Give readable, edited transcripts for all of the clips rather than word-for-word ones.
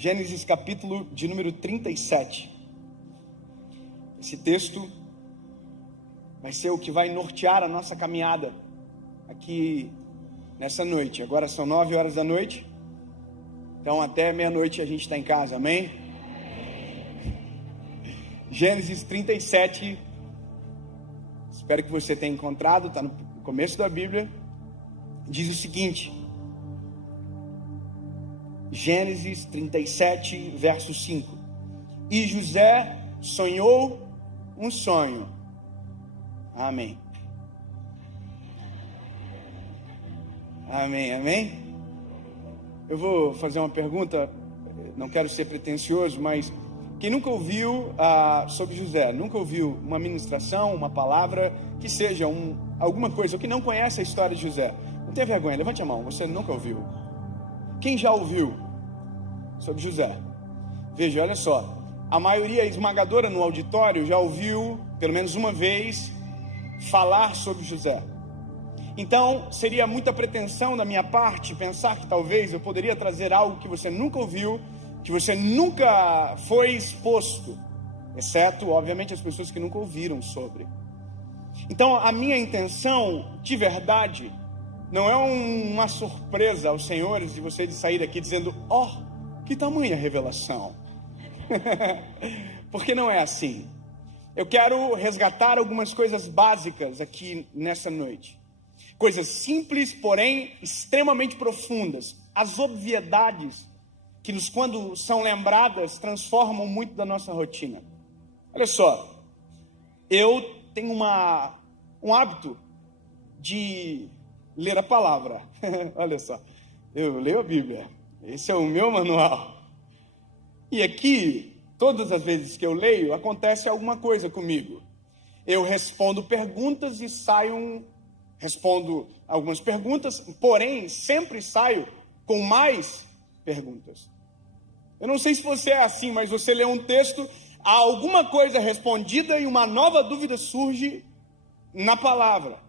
Gênesis capítulo de número 37. Esse texto vai ser o que vai nortear a nossa caminhada aqui nessa noite. Agora são 9 horas da noite, então até meia-noite a gente está em casa, amém? Gênesis 37, espero que você tenha encontrado, está no começo da Bíblia, diz o seguinte: Gênesis 37, verso 5. E José sonhou um sonho. Amém. Amém, amém? Eu vou fazer uma pergunta, não quero ser pretensioso, mas quem nunca ouviu sobre José, nunca ouviu uma ministração, uma palavra, que seja alguma coisa, ou que não conhece a história de José, não tenha vergonha, levante a mão, você nunca ouviu. Quem já ouviu sobre José? Veja, olha só, a maioria esmagadora no auditório já ouviu, pelo menos uma vez, falar sobre José. Então, seria muita pretensão da minha parte pensar que talvez eu poderia trazer algo que você nunca ouviu, que você nunca foi exposto, exceto, obviamente, as pessoas que nunca ouviram sobre. Então, a minha intenção, de verdade, não é uma surpresa aos senhores de você de sair daqui dizendo: que tamanha revelação. Porque não é assim. Eu quero resgatar algumas coisas básicas aqui nessa noite. Coisas simples, porém extremamente profundas. As obviedades que quando são lembradas, transformam muito da nossa rotina. Olha só, eu tenho um hábito de ler a palavra. Olha só, eu leio a Bíblia. Esse é o meu manual. E aqui, todas as vezes que eu leio, acontece alguma coisa comigo. Eu respondo perguntas e respondo algumas perguntas, porém, sempre saio com mais perguntas. Eu não sei se você é assim, mas você lê um texto, há alguma coisa respondida e uma nova dúvida surge na palavra.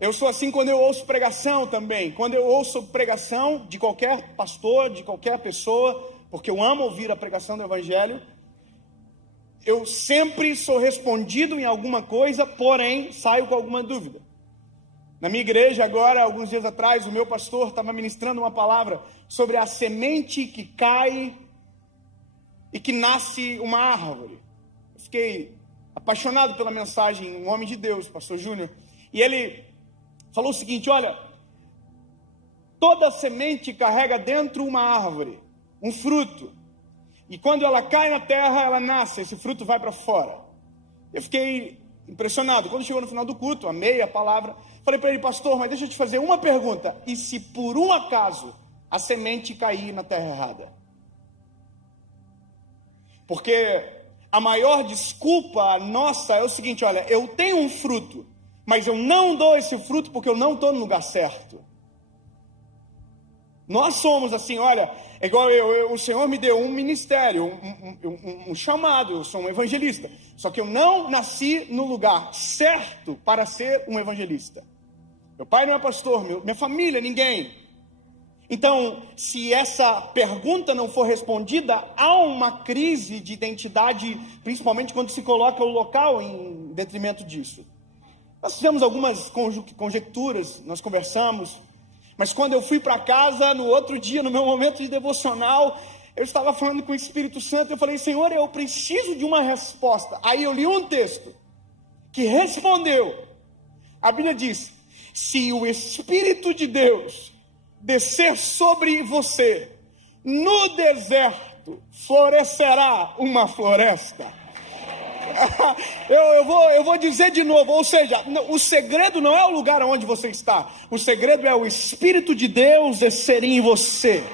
Eu sou assim quando eu ouço pregação também. Quando eu ouço pregação de qualquer pastor, de qualquer pessoa, porque eu amo ouvir a pregação do Evangelho, eu sempre sou respondido em alguma coisa, porém saio com alguma dúvida. Na minha igreja agora, alguns dias atrás, o meu pastor estava ministrando uma palavra sobre a semente que cai e que nasce uma árvore. Eu fiquei apaixonado pela mensagem, um homem de Deus, pastor Júnior, e ele falou o seguinte: olha, toda semente carrega dentro uma árvore, um fruto, e quando ela cai na terra, ela nasce, esse fruto vai para fora. Eu fiquei impressionado. Quando chegou no final do culto, amei a palavra, falei para ele: pastor, mas deixa eu te fazer uma pergunta, e se por um acaso a semente cair na terra errada? Porque a maior desculpa nossa é o seguinte: olha, eu tenho um fruto, mas eu não dou esse fruto porque eu não estou no lugar certo. Nós somos assim, olha, é igual o Senhor me deu um ministério, um chamado, eu sou um evangelista, só que eu não nasci no lugar certo para ser um evangelista. Meu pai não é pastor, minha família, ninguém. Então, se essa pergunta não for respondida, há uma crise de identidade, principalmente quando se coloca o local em detrimento disso. Nós fizemos algumas conjecturas, nós conversamos, mas quando eu fui para casa, no outro dia, no meu momento de devocional, eu estava falando com o Espírito Santo, eu falei: Senhor, eu preciso de uma resposta. Aí eu li um texto que respondeu. A Bíblia diz: se o Espírito de Deus descer sobre você, no deserto florescerá uma floresta. Eu vou dizer de novo, ou seja, o segredo não é o lugar onde você está, o segredo é o Espírito de Deus descer em você.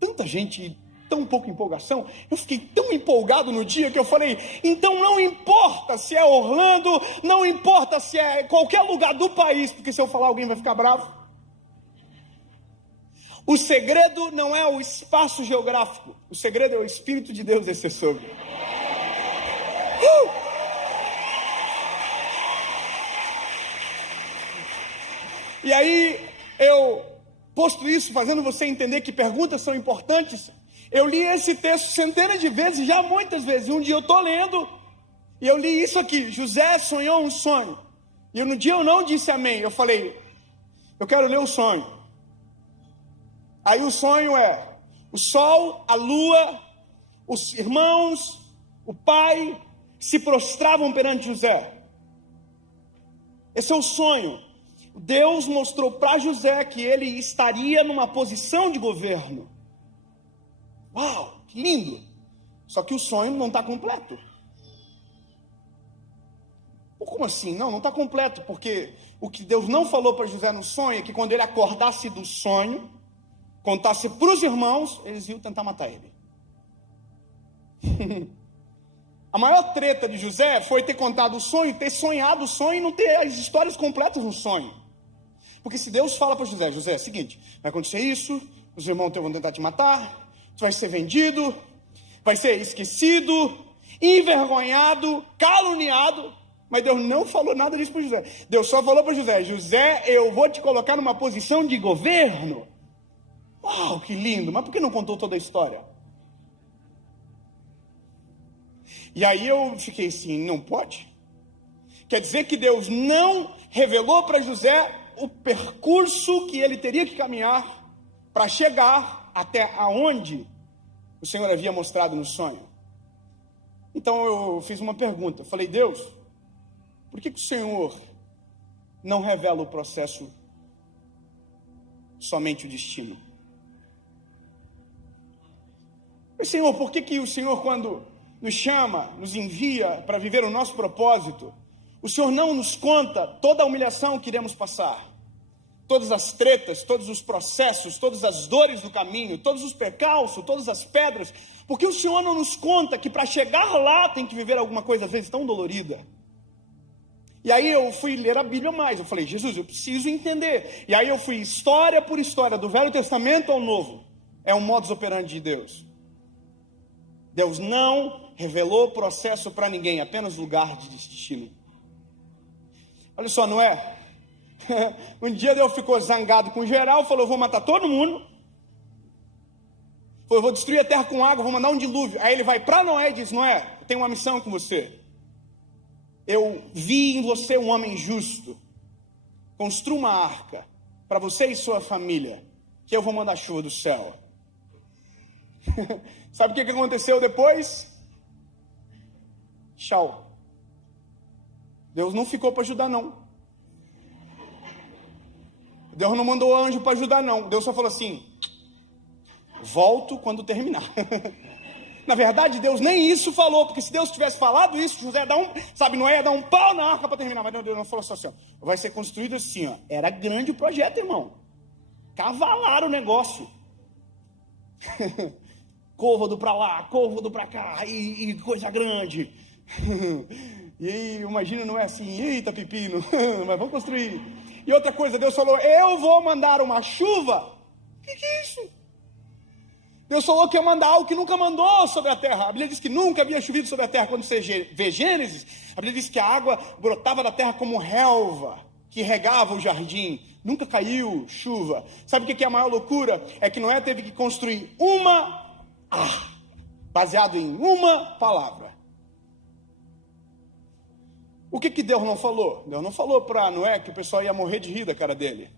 Tanta gente, tão pouca empolgação. Eu fiquei tão empolgado no dia que eu falei: então não importa se é Orlando, não importa se é qualquer lugar do país, porque se eu falar alguém vai ficar bravo. O segredo não é o espaço geográfico, o segredo é o Espírito de Deus descer sobre. E aí, eu, posto isso, fazendo você entender que perguntas são importantes, eu li esse texto centenas de vezes, já muitas vezes. Um dia eu estou lendo, e eu li isso aqui: José sonhou um sonho. E no dia eu não disse amém, eu falei, eu quero ler o sonho. Aí o sonho é: o sol, a lua, os irmãos, o pai se prostravam perante José. Esse é o sonho. Deus mostrou para José que ele estaria numa posição de governo. Uau, que lindo! Só que o sonho não está completo. Como assim? Não está completo, porque o que Deus não falou para José no sonho é que quando ele acordasse do sonho, contasse para os irmãos, eles iam tentar matar ele. A maior treta de José foi ter contado o sonho, ter sonhado o sonho e não ter as histórias completas no sonho. Porque se Deus fala para José, José, é o seguinte, vai acontecer isso, os irmãos vão tentar te matar, tu vai ser vendido, vai ser esquecido, envergonhado, caluniado. Mas Deus não falou nada disso para José. Deus só falou para José, José, eu vou te colocar numa posição de governo. Uau, que lindo, mas por que não contou toda a história? E aí eu fiquei assim, não pode? Quer dizer que Deus não revelou para José o percurso que ele teria que caminhar para chegar até aonde o Senhor havia mostrado no sonho. Então eu fiz uma pergunta, eu falei, Deus, por que o Senhor não revela o processo, somente o destino? Senhor, por que o Senhor, quando nos chama, nos envia para viver o nosso propósito, o Senhor não nos conta toda a humilhação que iremos passar, todas as tretas, todos os processos, todas as dores do caminho, todos os percalços, todas as pedras? Porque o Senhor não nos conta que para chegar lá tem que viver alguma coisa às vezes tão dolorida? E aí eu fui ler a Bíblia mais, eu falei, Jesus, eu preciso entender. E aí eu fui história por história, do Velho Testamento ao Novo. É um modus operandi de Deus. Deus não revelou o processo para ninguém, apenas lugar de destino. Olha só, não é? Um dia Deus ficou zangado com geral, falou, eu vou matar todo mundo. Falou, eu vou destruir a terra com água, vou mandar um dilúvio. Aí ele vai para Noé e diz, Noé, eu tenho uma missão com você. Eu vi em você um homem justo. Construa uma arca para você e sua família, que eu vou mandar chuva do céu. Sabe o que aconteceu depois? Tchau. Deus não ficou para ajudar, não. Deus não mandou anjo para ajudar, não. Deus só falou assim, volto quando terminar. Na verdade, Deus nem isso falou, porque se Deus tivesse falado isso, José ia dar Noé ia dar um pau na arca para terminar. Mas Deus não falou assim, ó, vai ser construído assim, ó. Era grande o projeto, irmão. Cavalaram o negócio. Côvado para lá, côvado para cá, e coisa grande. E aí, imagina, não é assim, eita pepino, mas vamos construir. E outra coisa, Deus falou, eu vou mandar uma chuva. O que é isso? Deus falou que ia mandar algo que nunca mandou sobre a terra. A Bíblia diz que nunca havia chovido sobre a terra. Quando você vê Gênesis, a Bíblia diz que a água brotava da terra como relva, que regava o jardim. Nunca caiu chuva. Sabe o que é a maior loucura? É que Noé teve que construir baseado em uma palavra. O que Deus não falou? Deus não falou para Noé que o pessoal ia morrer de rir da cara dele.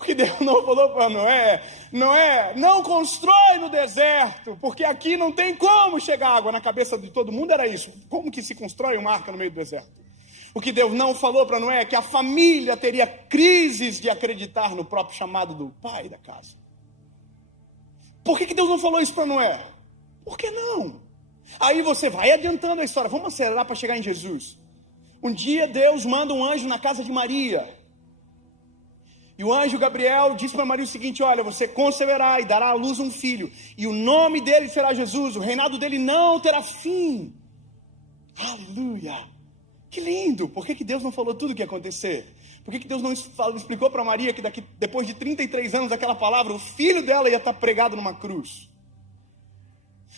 O que Deus não falou para Noé, não constrói no deserto, porque aqui não tem como chegar água. Na cabeça de todo mundo era isso. Como que se constrói uma arca no meio do deserto? O que Deus não falou para Noé é que a família teria crises de acreditar no próprio chamado do pai da casa. Por que Deus não falou isso para Noé? Por que não? Aí você vai adiantando a história. Vamos acelerar para chegar em Jesus. Um dia Deus manda um anjo na casa de Maria. E o anjo Gabriel diz para Maria o seguinte, olha, você conceberá e dará à luz um filho. E o nome dele será Jesus. O reinado dele não terá fim. Aleluia. Que lindo. Por que Deus não falou tudo o que ia acontecer? Por que Deus não explicou para Maria que depois de 33 anos daquela palavra, o filho dela ia estar pregado numa cruz?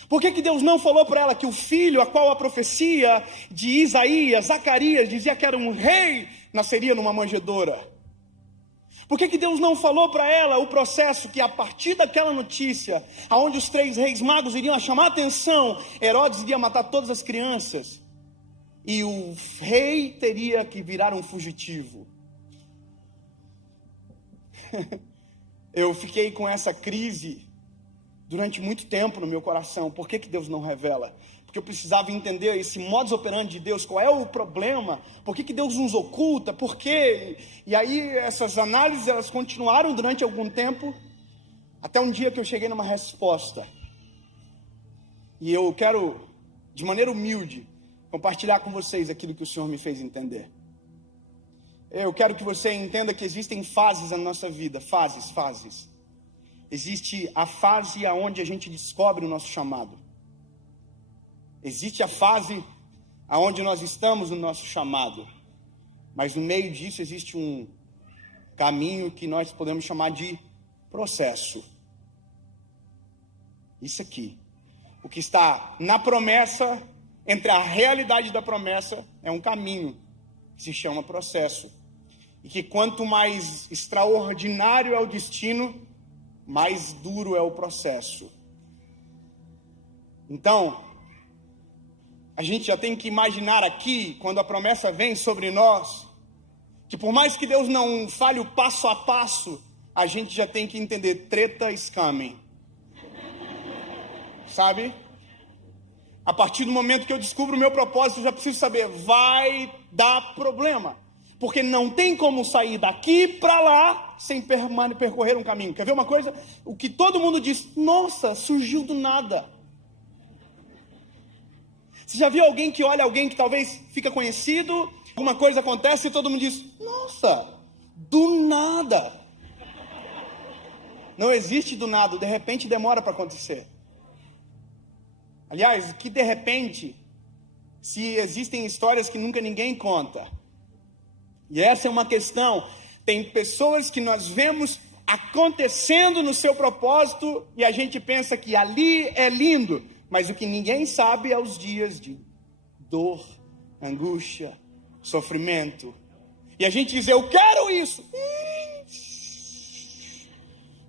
Por que Deus não falou para ela que o filho, a qual a profecia de Isaías, Zacarias, dizia que era um rei, nasceria numa manjedoura? Por que Deus não falou para ela o processo que a partir daquela notícia, aonde os 3 reis magos iriam chamar a atenção, Herodes iria matar todas as crianças e o rei teria que virar um fugitivo? Eu fiquei com essa crise durante muito tempo no meu coração. Por que Deus não revela? Porque eu precisava entender esse modus operandi de Deus. Qual é o problema? Por que Deus nos oculta? Por quê? E aí essas análises, elas continuaram durante algum tempo, até um dia que eu cheguei numa resposta. E eu quero, de maneira humilde, compartilhar com vocês aquilo que o Senhor me fez entender. Eu quero que você entenda que existem fases na nossa vida, fases. Existe a fase onde a gente descobre o nosso chamado. Existe a fase onde nós estamos no nosso chamado. Mas no meio disso existe um caminho que nós podemos chamar de processo. Isso aqui. O que está na promessa, entre a realidade da promessa, é um caminho que se chama processo. E que quanto mais extraordinário é o destino, mais duro é o processo. Então, a gente já tem que imaginar aqui, quando a promessa vem sobre nós, que por mais que Deus não fale o passo a passo, a gente já tem que entender, treta is coming. Sabe? A partir do momento que eu descubro o meu propósito, eu já preciso saber, vai dar problema. Porque não tem como sair daqui para lá sem percorrer um caminho. Quer ver uma coisa? O que todo mundo diz, nossa, surgiu do nada. Você já viu alguém que olha alguém que talvez fica conhecido, alguma coisa acontece e todo mundo diz, nossa, do nada. Não existe do nada, de repente demora para acontecer. Aliás, que de repente, se existem histórias que nunca ninguém conta. E essa é uma questão. Tem pessoas que nós vemos acontecendo no seu propósito e a gente pensa que ali é lindo. Mas o que ninguém sabe é os dias de dor, angústia, sofrimento. E a gente diz, eu quero isso.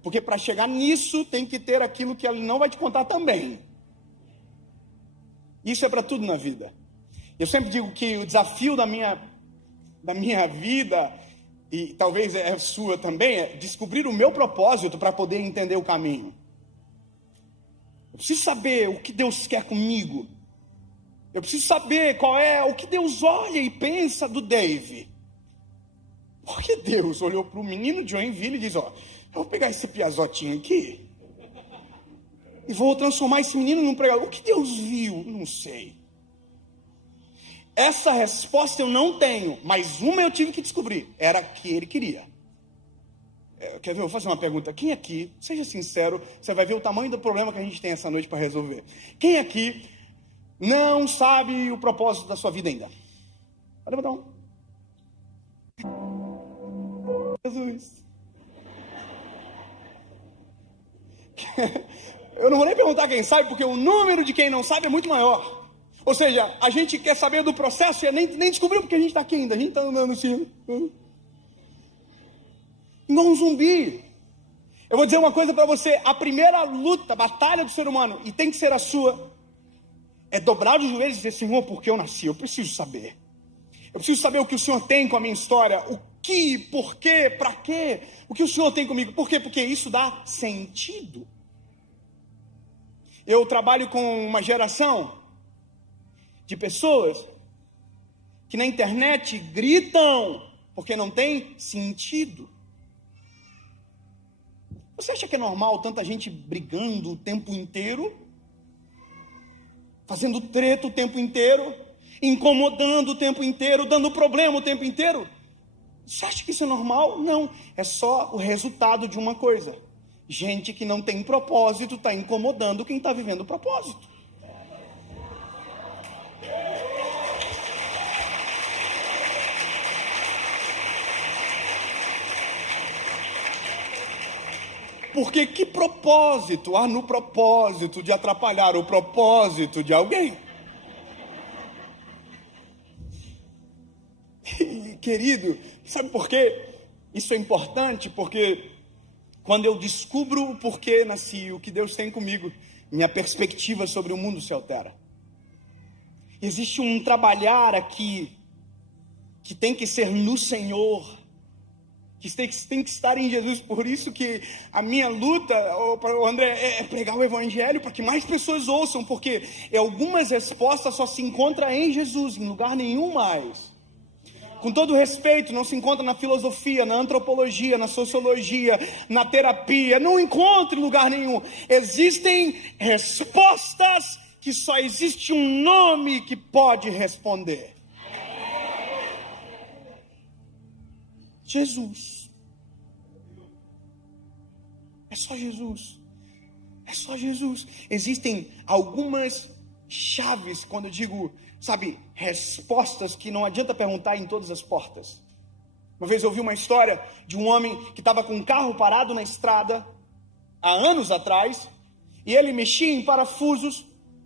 Porque para chegar nisso tem que ter aquilo que ele não vai te contar também. Isso é para tudo na vida. Eu sempre digo que o desafio da minha vida, e talvez é a sua também, é descobrir o meu propósito para poder entender o caminho. Eu preciso saber o que Deus quer comigo. Eu preciso saber qual é o que Deus olha e pensa do Dave. Porque Deus olhou para o menino de Joinville e diz, ó, eu vou pegar esse piazotinho aqui e vou transformar esse menino num pregador. O que Deus viu? Não sei. Essa resposta eu não tenho, mas uma eu tive que descobrir. Era a que ele queria. Quer ver? Eu vou fazer uma pergunta. Quem aqui, seja sincero, você vai ver o tamanho do problema que a gente tem essa noite para resolver. Quem aqui não sabe o propósito da sua vida ainda? Pode botar um. Jesus. Eu não vou nem perguntar quem sabe, porque o número de quem não sabe é muito maior. Ou seja, a gente quer saber do processo e nem descobriu porque a gente está aqui ainda. A gente está andando assim. Igual um zumbi. Eu vou dizer uma coisa para você. A primeira luta, batalha do ser humano, e tem que ser a sua, é dobrar os joelhos e dizer, Senhor, por que eu nasci? Eu preciso saber. Eu preciso saber o que o Senhor tem com a minha história. O que, por quê, para quê? O que o Senhor tem comigo? Por quê? Porque isso dá sentido. Eu trabalho com uma geração de pessoas que na internet gritam porque não tem sentido. Você acha que é normal tanta gente brigando o tempo inteiro? Fazendo treta o tempo inteiro? Incomodando o tempo inteiro? Dando problema o tempo inteiro? Você acha que isso é normal? Não. É só o resultado de uma coisa. Gente que não tem propósito está incomodando quem está vivendo o propósito. Porque que propósito há no propósito de atrapalhar o propósito de alguém? Querido, sabe por quê? Isso é importante porque quando eu descubro o porquê nasci, o que Deus tem comigo, minha perspectiva sobre o mundo se altera. Existe um trabalhar aqui que tem que ser no Senhor, que tem que estar em Jesus. Por isso que a minha luta, André, é pregar o Evangelho para que mais pessoas ouçam, porque algumas respostas só se encontram em Jesus, em lugar nenhum mais. Com todo respeito, não se encontra na filosofia, na antropologia, na sociologia, na terapia, não encontra em lugar nenhum. Existem respostas que só existe um nome que pode responder. Jesus. É só Jesus. É só Jesus. Existem algumas chaves, quando eu digo, sabe, respostas que não adianta perguntar em todas as portas. Uma vez eu ouvi uma história de um homem que estava com um carro parado na estrada, há anos atrás, e ele mexia em parafusos,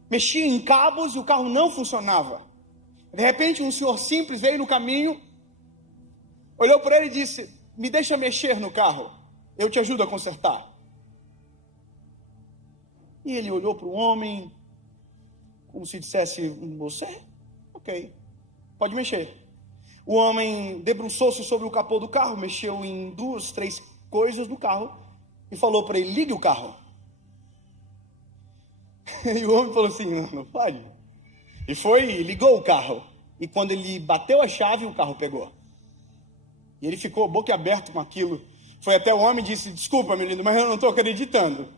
mexia em cabos e o carro não funcionava. De repente um senhor simples veio no caminho, olhou para ele e disse: me deixa mexer no carro, eu te ajudo a consertar. E ele olhou para o homem, como se dissesse: você? Ok, pode mexer. O homem debruçou-se sobre o capô do carro, mexeu em 2, 3 coisas do carro e falou para ele: ligue o carro. E o homem falou assim: não pode. E foi e ligou o carro. E quando ele bateu a chave, o carro pegou. E ele ficou boquiaberto com aquilo. Foi até o homem e disse: desculpa, meu lindo, mas eu não estou acreditando.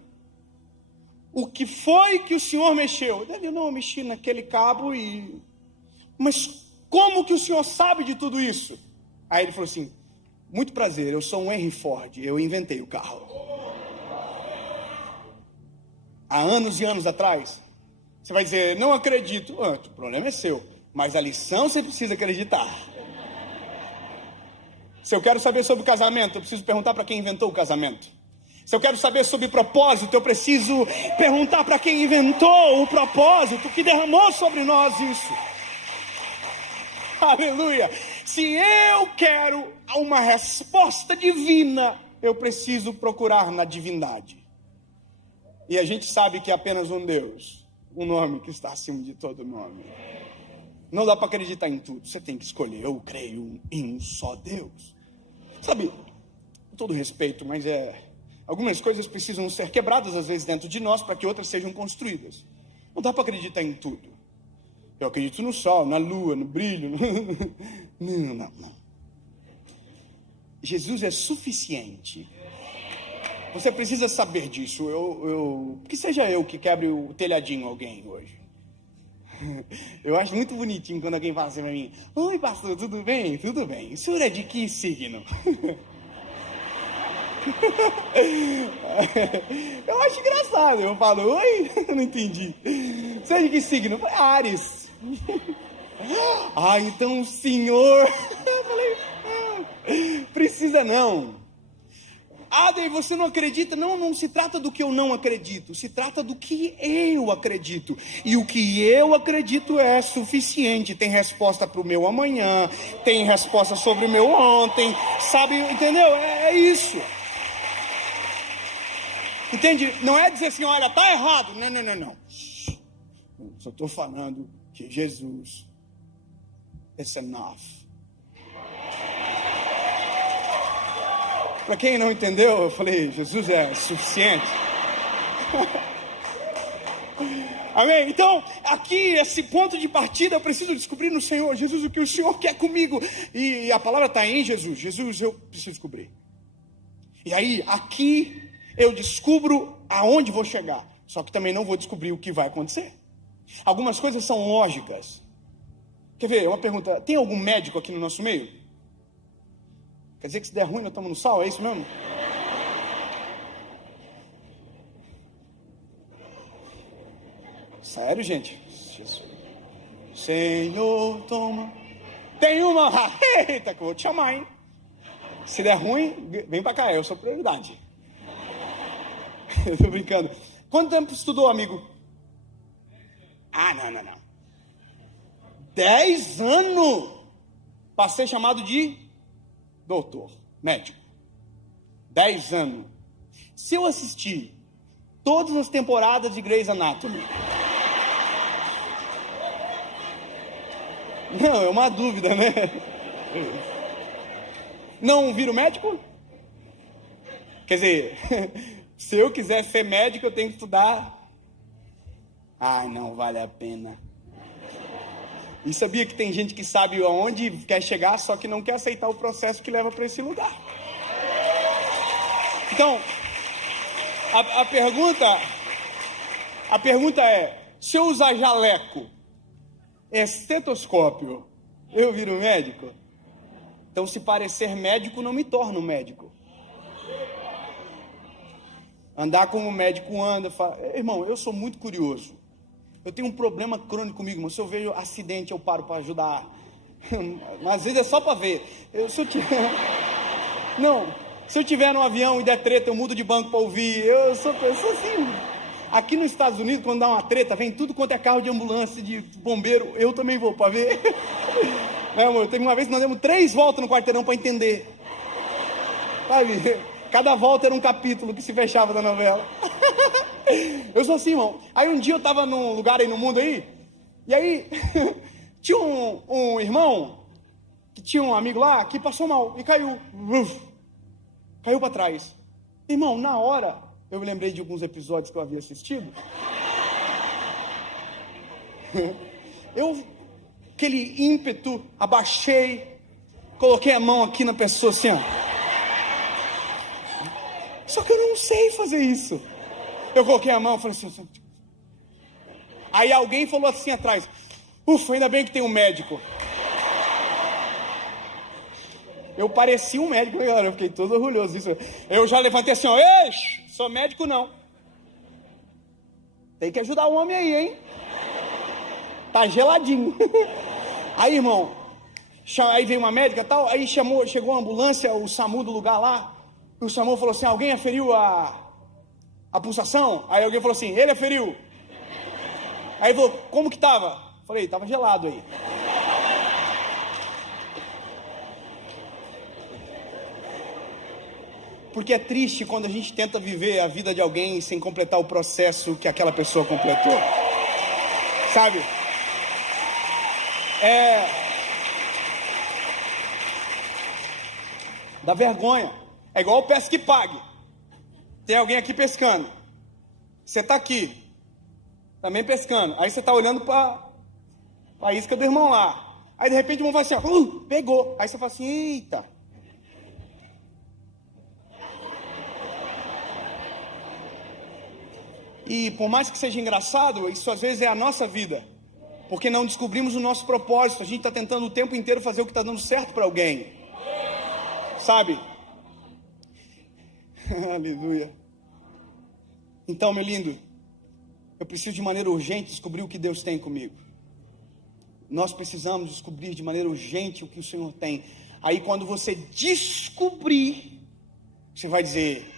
O que foi que o senhor mexeu? Ele: não, eu mexi naquele cabo e... Mas como que o senhor sabe de tudo isso? Aí ele falou assim: muito prazer, eu sou um Henry Ford, eu inventei o carro. Há anos e anos atrás. Você vai dizer: não acredito. O problema é seu, mas a lição você precisa acreditar. Se eu quero saber sobre o casamento, eu preciso perguntar para quem inventou o casamento. Se eu quero saber sobre propósito, eu preciso perguntar para quem inventou o propósito, que derramou sobre nós isso. Aleluia! Se eu quero uma resposta divina, eu preciso procurar na divindade. E a gente sabe que é apenas um Deus, um nome que está acima de todo nome. Não dá para acreditar em tudo, você tem que escolher. Eu creio em um só Deus. Sabe, com todo respeito, mas algumas coisas precisam ser quebradas às vezes dentro de nós para que outras sejam construídas. Não dá para acreditar em tudo. Eu acredito no sol, na lua, no brilho. Não. Jesus é suficiente. Você precisa saber disso. Que seja eu que quebre o telhadinho alguém hoje. Eu acho muito bonitinho quando alguém fala assim pra mim: oi, pastor, tudo bem? Tudo bem. O senhor é de que signo? Eu acho engraçado. Eu falo: oi? Não entendi. Você é de que signo? Eu falei: Áries. Então o senhor... Eu falei: precisa não. Daí você não acredita? Não se trata do que eu não acredito, se trata do que eu acredito. E o que eu acredito é suficiente. Tem resposta para o meu amanhã, tem resposta sobre o meu ontem, sabe, entendeu? É isso. Entende? Não é dizer assim: olha, tá errado. Não. Só estou falando que Jesus is enough. Para quem não entendeu, eu falei: Jesus é suficiente. Amém? Então, aqui, esse ponto de partida, eu preciso descobrir no Senhor. Jesus, o que o Senhor quer comigo? E a palavra está em Jesus. Jesus, eu preciso descobrir. E aí, aqui, eu descubro aonde vou chegar. Só que também não vou descobrir o que vai acontecer. Algumas coisas são lógicas. Quer ver? Uma pergunta: tem algum médico aqui no nosso meio? Quer dizer que se der ruim nós estamos no sal, é isso mesmo? Sério, gente? Jesus. Senhor, toma. Tem uma... Eita, que eu vou te chamar, hein? Se der ruim, vem pra cá, eu sou prioridade. Eu tô brincando. Quanto tempo estudou, amigo? Não. 10 anos para ser chamado de doutor, médico. 10 anos. Se eu assistir todas as temporadas de Grey's Anatomy... Não, é uma dúvida, né? Não viro médico? Quer dizer, se eu quiser ser médico, eu tenho que estudar. Ai, não vale a pena. E sabia que tem gente que sabe aonde quer chegar, só que não quer aceitar o processo que leva para esse lugar. Então, a pergunta é, se eu usar jaleco, estetoscópio, eu viro médico? Então, se parecer médico, não me torno médico. Andar como o médico anda, irmão, eu sou muito curioso. Eu tenho um problema crônico comigo, irmão. Se eu vejo acidente, eu paro para ajudar. Mas às vezes é só para ver. Se eu tiver num avião e der treta, eu mudo de banco para ouvir. Eu sou assim. Aqui nos Estados Unidos, quando dá uma treta, vem tudo quanto é carro de ambulância, de bombeiro. Eu também vou para ver. Amor, teve uma vez que nós demos 3 voltas no quarteirão para entender. Sabe? Cada volta era um capítulo que se fechava da novela. Eu sou assim, irmão. Aí um dia eu tava num lugar aí no mundo aí, e aí tinha um irmão, que tinha um amigo lá, que passou mal e caiu. Caiu para trás. Irmão, na hora, eu me lembrei de alguns episódios que eu havia assistido. Aquele ímpeto, abaixei, coloquei a mão aqui na pessoa assim, ó. Só que eu não sei fazer isso. Eu coloquei a mão e falei assim. Aí alguém falou assim atrás, ufa, ainda bem que tem um médico. Eu parecia um médico, galera, eu fiquei todo orgulhoso disso. Eu já levantei assim, ó, ei, sou médico não. Tem que ajudar o homem aí, hein? Tá geladinho. Aí, irmão, aí veio uma médica e tal, aí chegou a ambulância, o SAMU do lugar lá, e o SAMU falou assim, alguém aferiu a pulsação? Aí alguém falou assim, ele aferiu. Aí falou, como que tava? Falei, tava gelado aí. Porque é triste quando a gente tenta viver a vida de alguém sem completar o processo que aquela pessoa completou. Sabe? Dá vergonha. É igual o pesca que pague. Tem alguém aqui pescando. Você tá aqui, também pescando. Aí você tá olhando para a isca do irmão lá. Aí de repente o irmão vai assim, ó, pegou. Aí você fala assim, eita. E por mais que seja engraçado, isso às vezes é a nossa vida. Porque não descobrimos o nosso propósito. A gente está tentando o tempo inteiro fazer o que está dando certo para alguém. Sabe? Aleluia. Então, meu lindo, eu preciso de maneira urgente descobrir o que Deus tem comigo. Nós precisamos descobrir de maneira urgente o que o Senhor tem. Aí quando você descobrir, você vai dizer,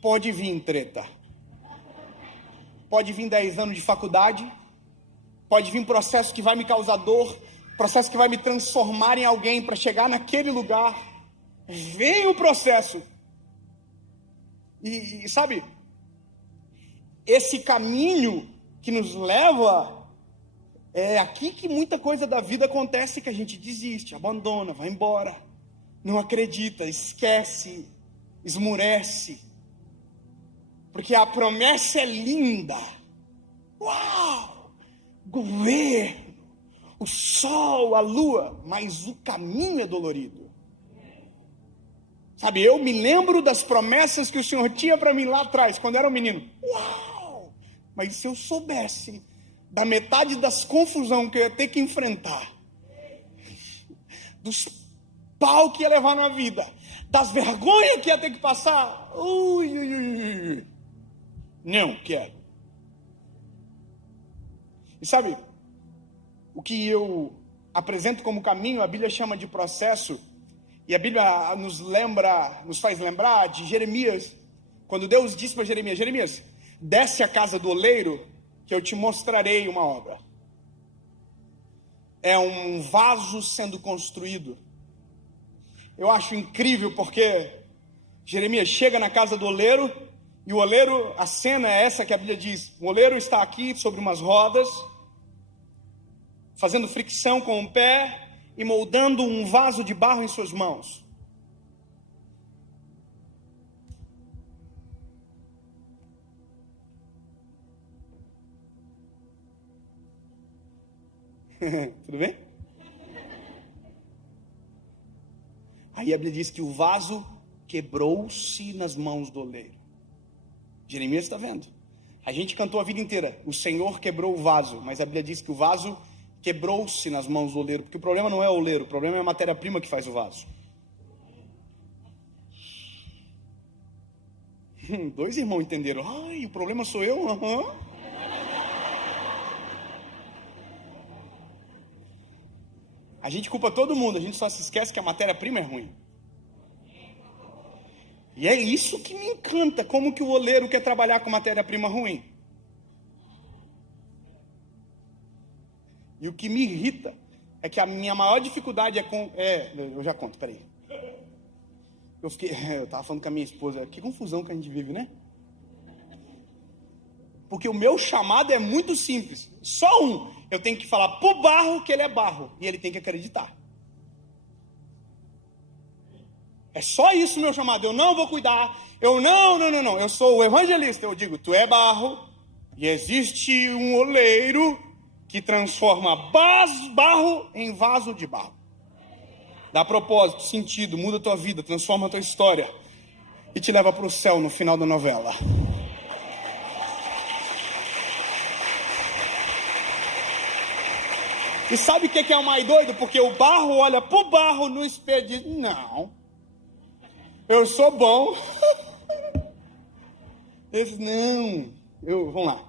pode vir treta. Pode vir 10 anos de faculdade. Pode vir processo que vai me causar dor. Processo que vai me transformar em alguém para chegar naquele lugar. Vem o processo. E sabe, esse caminho que nos leva, é aqui que muita coisa da vida acontece, que a gente desiste, abandona, vai embora, não acredita, esquece, esmurece, porque a promessa é linda. Uau! Governo, o sol, a lua, mas o caminho é dolorido. Sabe, eu me lembro das promessas que o Senhor tinha para mim lá atrás, quando eu era um menino. Uau! Mas se eu soubesse da metade das confusões que eu ia ter que enfrentar, dos pau que ia levar na vida, das vergonhas que ia ter que passar, não quero. E sabe, o que eu apresento como caminho, a Bíblia chama de processo. E a Bíblia nos faz lembrar de Jeremias, quando Deus disse para Jeremias, Jeremias, desce à casa do oleiro, que eu te mostrarei uma obra. É um vaso sendo construído. Eu acho incrível porque Jeremias chega na casa do oleiro, e o oleiro, a cena é essa que a Bíblia diz: o oleiro está aqui sobre umas rodas, fazendo fricção com o pé e moldando um vaso de barro em suas mãos. Tudo bem? Aí a Bíblia diz que o vaso quebrou-se nas mãos do oleiro. Jeremias está vendo. A gente cantou a vida inteira: o Senhor quebrou o vaso. Mas a Bíblia diz que o vaso quebrou-se nas mãos do oleiro. Porque o problema não é o oleiro, o problema é a matéria-prima que faz o vaso. Dois irmãos entenderam. Ai, o problema sou eu? Uhum. A gente culpa todo mundo, a gente só se esquece que a matéria-prima é ruim. E é isso que me encanta, como que o oleiro quer trabalhar com matéria-prima ruim. E o que me irrita é que a minha maior dificuldade eu já conto, peraí. Eu tava falando com a minha esposa, que confusão que a gente vive, né? Porque o meu chamado é muito simples, só um. Eu tenho que falar pro barro que ele é barro, e ele tem que acreditar. É só isso o meu chamado. Eu não vou cuidar, não, eu sou o evangelista. Eu digo, tu é barro, e existe um oleiro que transforma barro em vaso de barro. Dá propósito, sentido, muda a tua vida, transforma a tua história, e te leva para o céu no final da novela. E sabe o que é o mais doido? Porque o barro olha pro barro no espelho e diz: não, eu sou bom. Ele diz: não, vamos lá.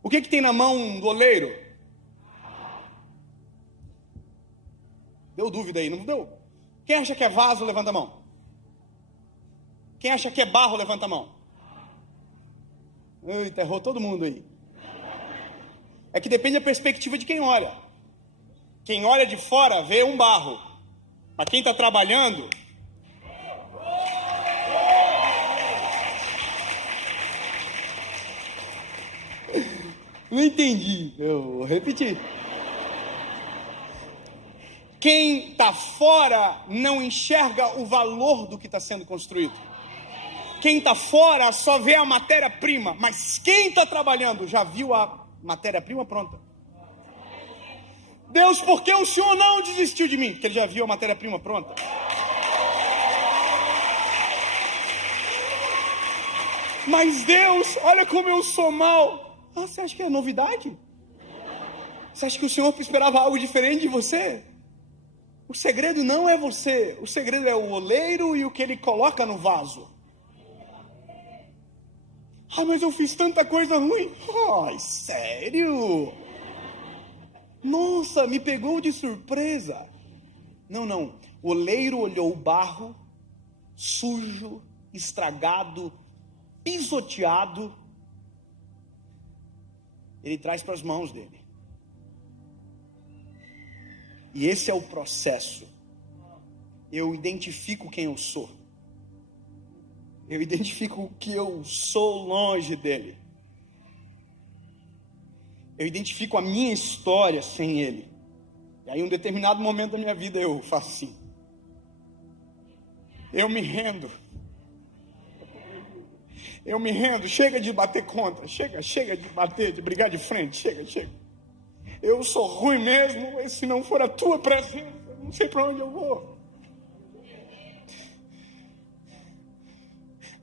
O que tem na mão do oleiro? Deu dúvida aí, não deu? Quem acha que é vaso, levanta a mão. Quem acha que é barro, levanta a mão. Eita, errou todo mundo aí. É que depende da perspectiva de quem olha. Quem olha de fora vê um barro. Mas quem está trabalhando... Não entendi. Eu vou repetir. Quem está fora não enxerga o valor do que está sendo construído. Quem está fora só vê a matéria-prima. Mas quem está trabalhando já viu a matéria-prima pronta. Deus, por que o Senhor não desistiu de mim? Porque Ele já viu a matéria-prima pronta. Mas Deus, olha como eu sou mal. Ah, você acha que é novidade? Você acha que o Senhor esperava algo diferente de você? O segredo não é você. O segredo é o oleiro e o que ele coloca no vaso. Ah, mas eu fiz tanta coisa ruim. Ai, sério? Nossa, me pegou de surpresa. Não. O oleiro olhou o barro, sujo, estragado, pisoteado. Ele traz para as mãos dele. E esse é o processo. Eu identifico quem eu sou. Eu identifico o que eu sou longe dele. Eu identifico a minha história sem ele. E aí, em um determinado momento da minha vida, eu faço assim. Eu me rendo. Eu me rendo. Chega de bater contra. Chega de bater, de brigar de frente. Chega. Eu sou ruim mesmo, mas se não for a tua presença, não sei para onde eu vou.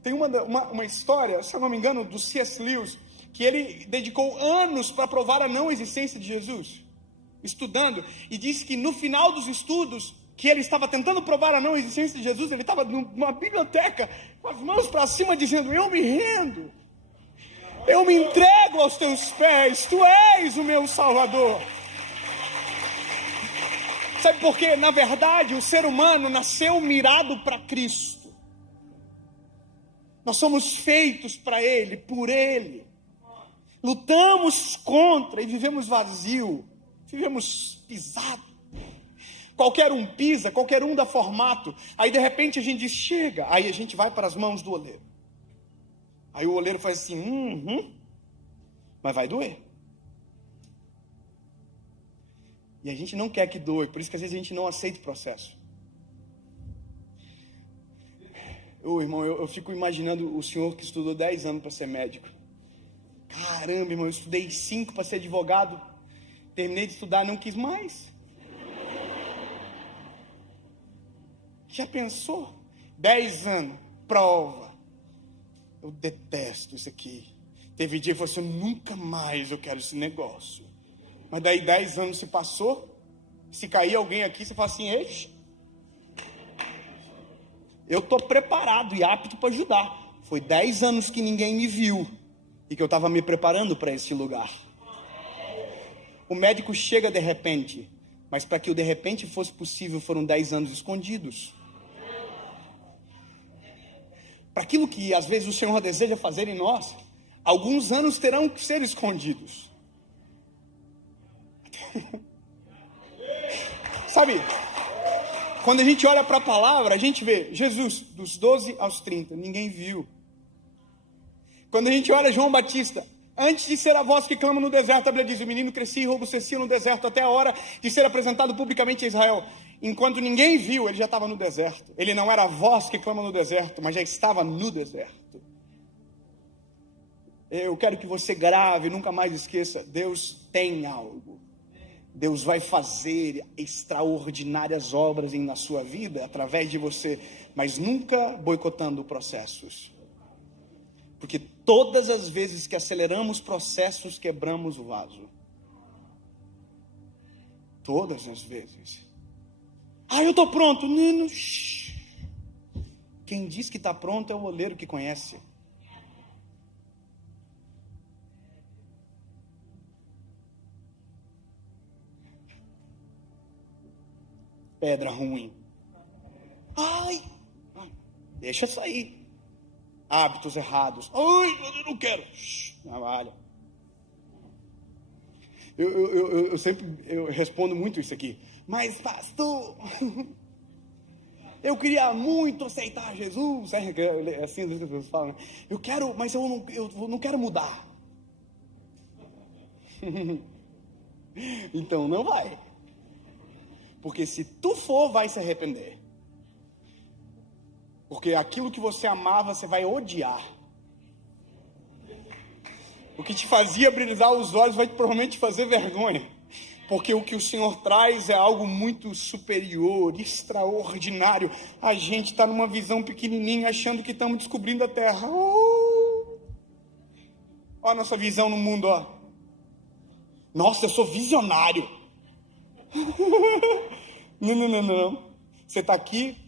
Tem uma história, se eu não me engano, do C.S. Lewis, que ele dedicou anos para provar a não existência de Jesus, estudando, e disse que no final dos estudos, que ele estava tentando provar a não existência de Jesus, ele estava numa biblioteca, com as mãos para cima, dizendo: eu me rendo, eu me entrego aos teus pés, tu és o meu Salvador. Sabe por quê? Na verdade, o ser humano nasceu mirado para Cristo. Nós somos feitos para Ele, por Ele. Lutamos contra e vivemos vazio, vivemos pisado. qualquer um pisa, qualquer um dá formato. Aí de repente a gente diz, chega. Aí a gente vai para as mãos do oleiro. Aí o oleiro faz assim, mas vai doer. E a gente não quer que doe, por isso que às vezes a gente não aceita o processo. Irmão, eu fico imaginando o senhor que estudou 10 anos para ser médico. Caramba, irmão, eu estudei 5 para ser advogado. Terminei de estudar, não quis mais. Já pensou? 10 anos, prova. Eu detesto isso aqui. Teve dia que falou assim, nunca mais eu quero esse negócio. Mas daí 10 anos se passou. Se cair alguém aqui, você fala assim, eixe, eu estou preparado e apto para ajudar. Foi 10 anos que ninguém me viu e que eu estava me preparando para esse lugar. O médico chega de repente, mas para que o de repente fosse possível, foram 10 anos escondidos. Para aquilo que às vezes o Senhor deseja fazer em nós, alguns anos terão que ser escondidos. Sabe, quando a gente olha para a palavra, a gente vê Jesus, dos 12 aos 30, ninguém viu. Quando a gente olha João Batista, antes de ser a voz que clama no deserto, a Bíblia diz, o menino crescia e robustecia no deserto até a hora de ser apresentado publicamente a Israel. Enquanto ninguém viu, ele já estava no deserto. Ele não era a voz que clama no deserto, mas já estava no deserto. Eu quero que você grave, nunca mais esqueça, Deus tem algo. Deus vai fazer extraordinárias obras na sua vida, através de você, mas nunca boicotando processos. Porque todas as vezes que aceleramos processos, quebramos o vaso. Todas as vezes. Eu estou pronto. Nino. Quem diz que está pronto é o oleiro que conhece. Pedra ruim. Deixa sair. Hábitos errados. Eu não quero. Trabalha. Eu sempre respondo muito isso aqui. Mas pastor, eu queria muito aceitar Jesus. É assim as pessoas falam. Eu quero, mas eu não quero mudar. Então não vai. Porque se tu for, vai se arrepender. Porque aquilo que você amava, você vai odiar. O que te fazia brilhar os olhos vai provavelmente te fazer vergonha. Porque o que o Senhor traz é algo muito superior, extraordinário. A gente está numa visão pequenininha, achando que estamos descobrindo a Terra. Olha a nossa visão no mundo, ó. Nossa, eu sou visionário. Não. Você está aqui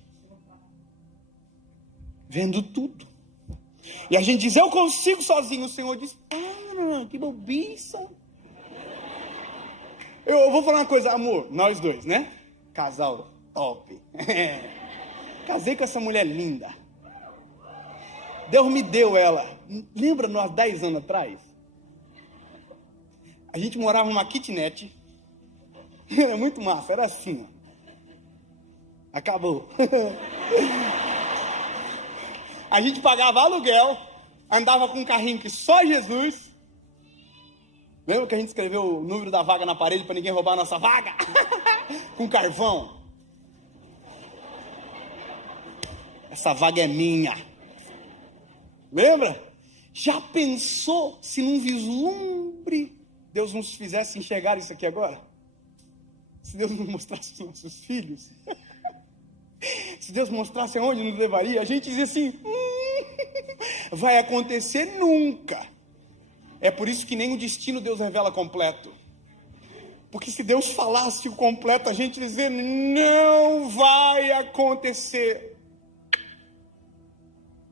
vendo tudo. E a gente diz, eu consigo sozinho. O Senhor diz, que bobiça. Eu vou falar uma coisa, amor, nós dois, né? Casal top. Casei com essa mulher linda. Deus me deu ela. Lembra nós 10 anos atrás? A gente morava numa kitnet. Era muito massa, era assim, ó. Acabou. A gente pagava aluguel, andava com um carrinho que só Jesus. Lembra que a gente escreveu o número da vaga na parede para ninguém roubar a nossa vaga? Com carvão. Essa vaga é minha. Lembra? Já pensou se num vislumbre Deus nos fizesse enxergar isso aqui agora? Se Deus nos mostrasse os nossos filhos? Se Deus mostrasse aonde nos levaria, a gente dizia assim, vai acontecer nunca. É por isso que nem o destino Deus revela completo. Porque se Deus falasse o completo, a gente dizia, não vai acontecer.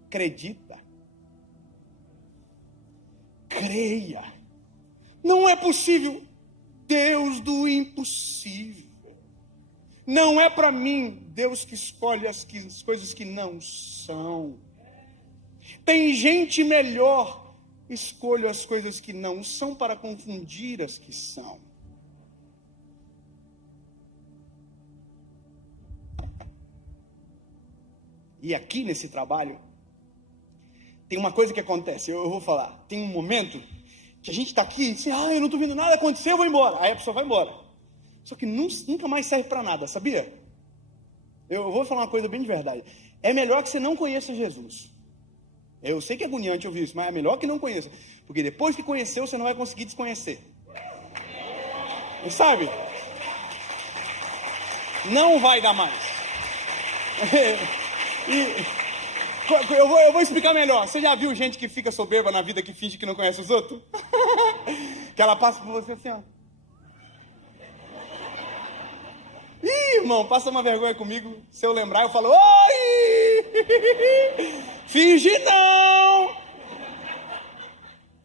Acredita. Creia. Não é possível. Deus do impossível. Não é para mim, Deus que escolhe as coisas que não são. Tem gente melhor, escolho as coisas que não são para confundir as que são. E aqui nesse trabalho, tem uma coisa que acontece, eu vou falar. Tem um momento que a gente está aqui e diz, eu não estou vendo nada acontecer, eu vou embora. Aí a pessoa vai embora. Só que nunca mais serve para nada, sabia? Eu vou falar uma coisa bem de verdade. É melhor que você não conheça Jesus. Eu sei que é agoniante ouvir isso, mas é melhor que não conheça. Porque depois que conheceu, você não vai conseguir desconhecer. E sabe? Não vai dar mais. Eu vou explicar melhor. Você já viu gente que fica soberba na vida que finge que não conhece os outros? Que ela passa por você assim, ó. Ih, irmão, passa uma vergonha comigo. Se eu lembrar, eu falo, oi! Finge não!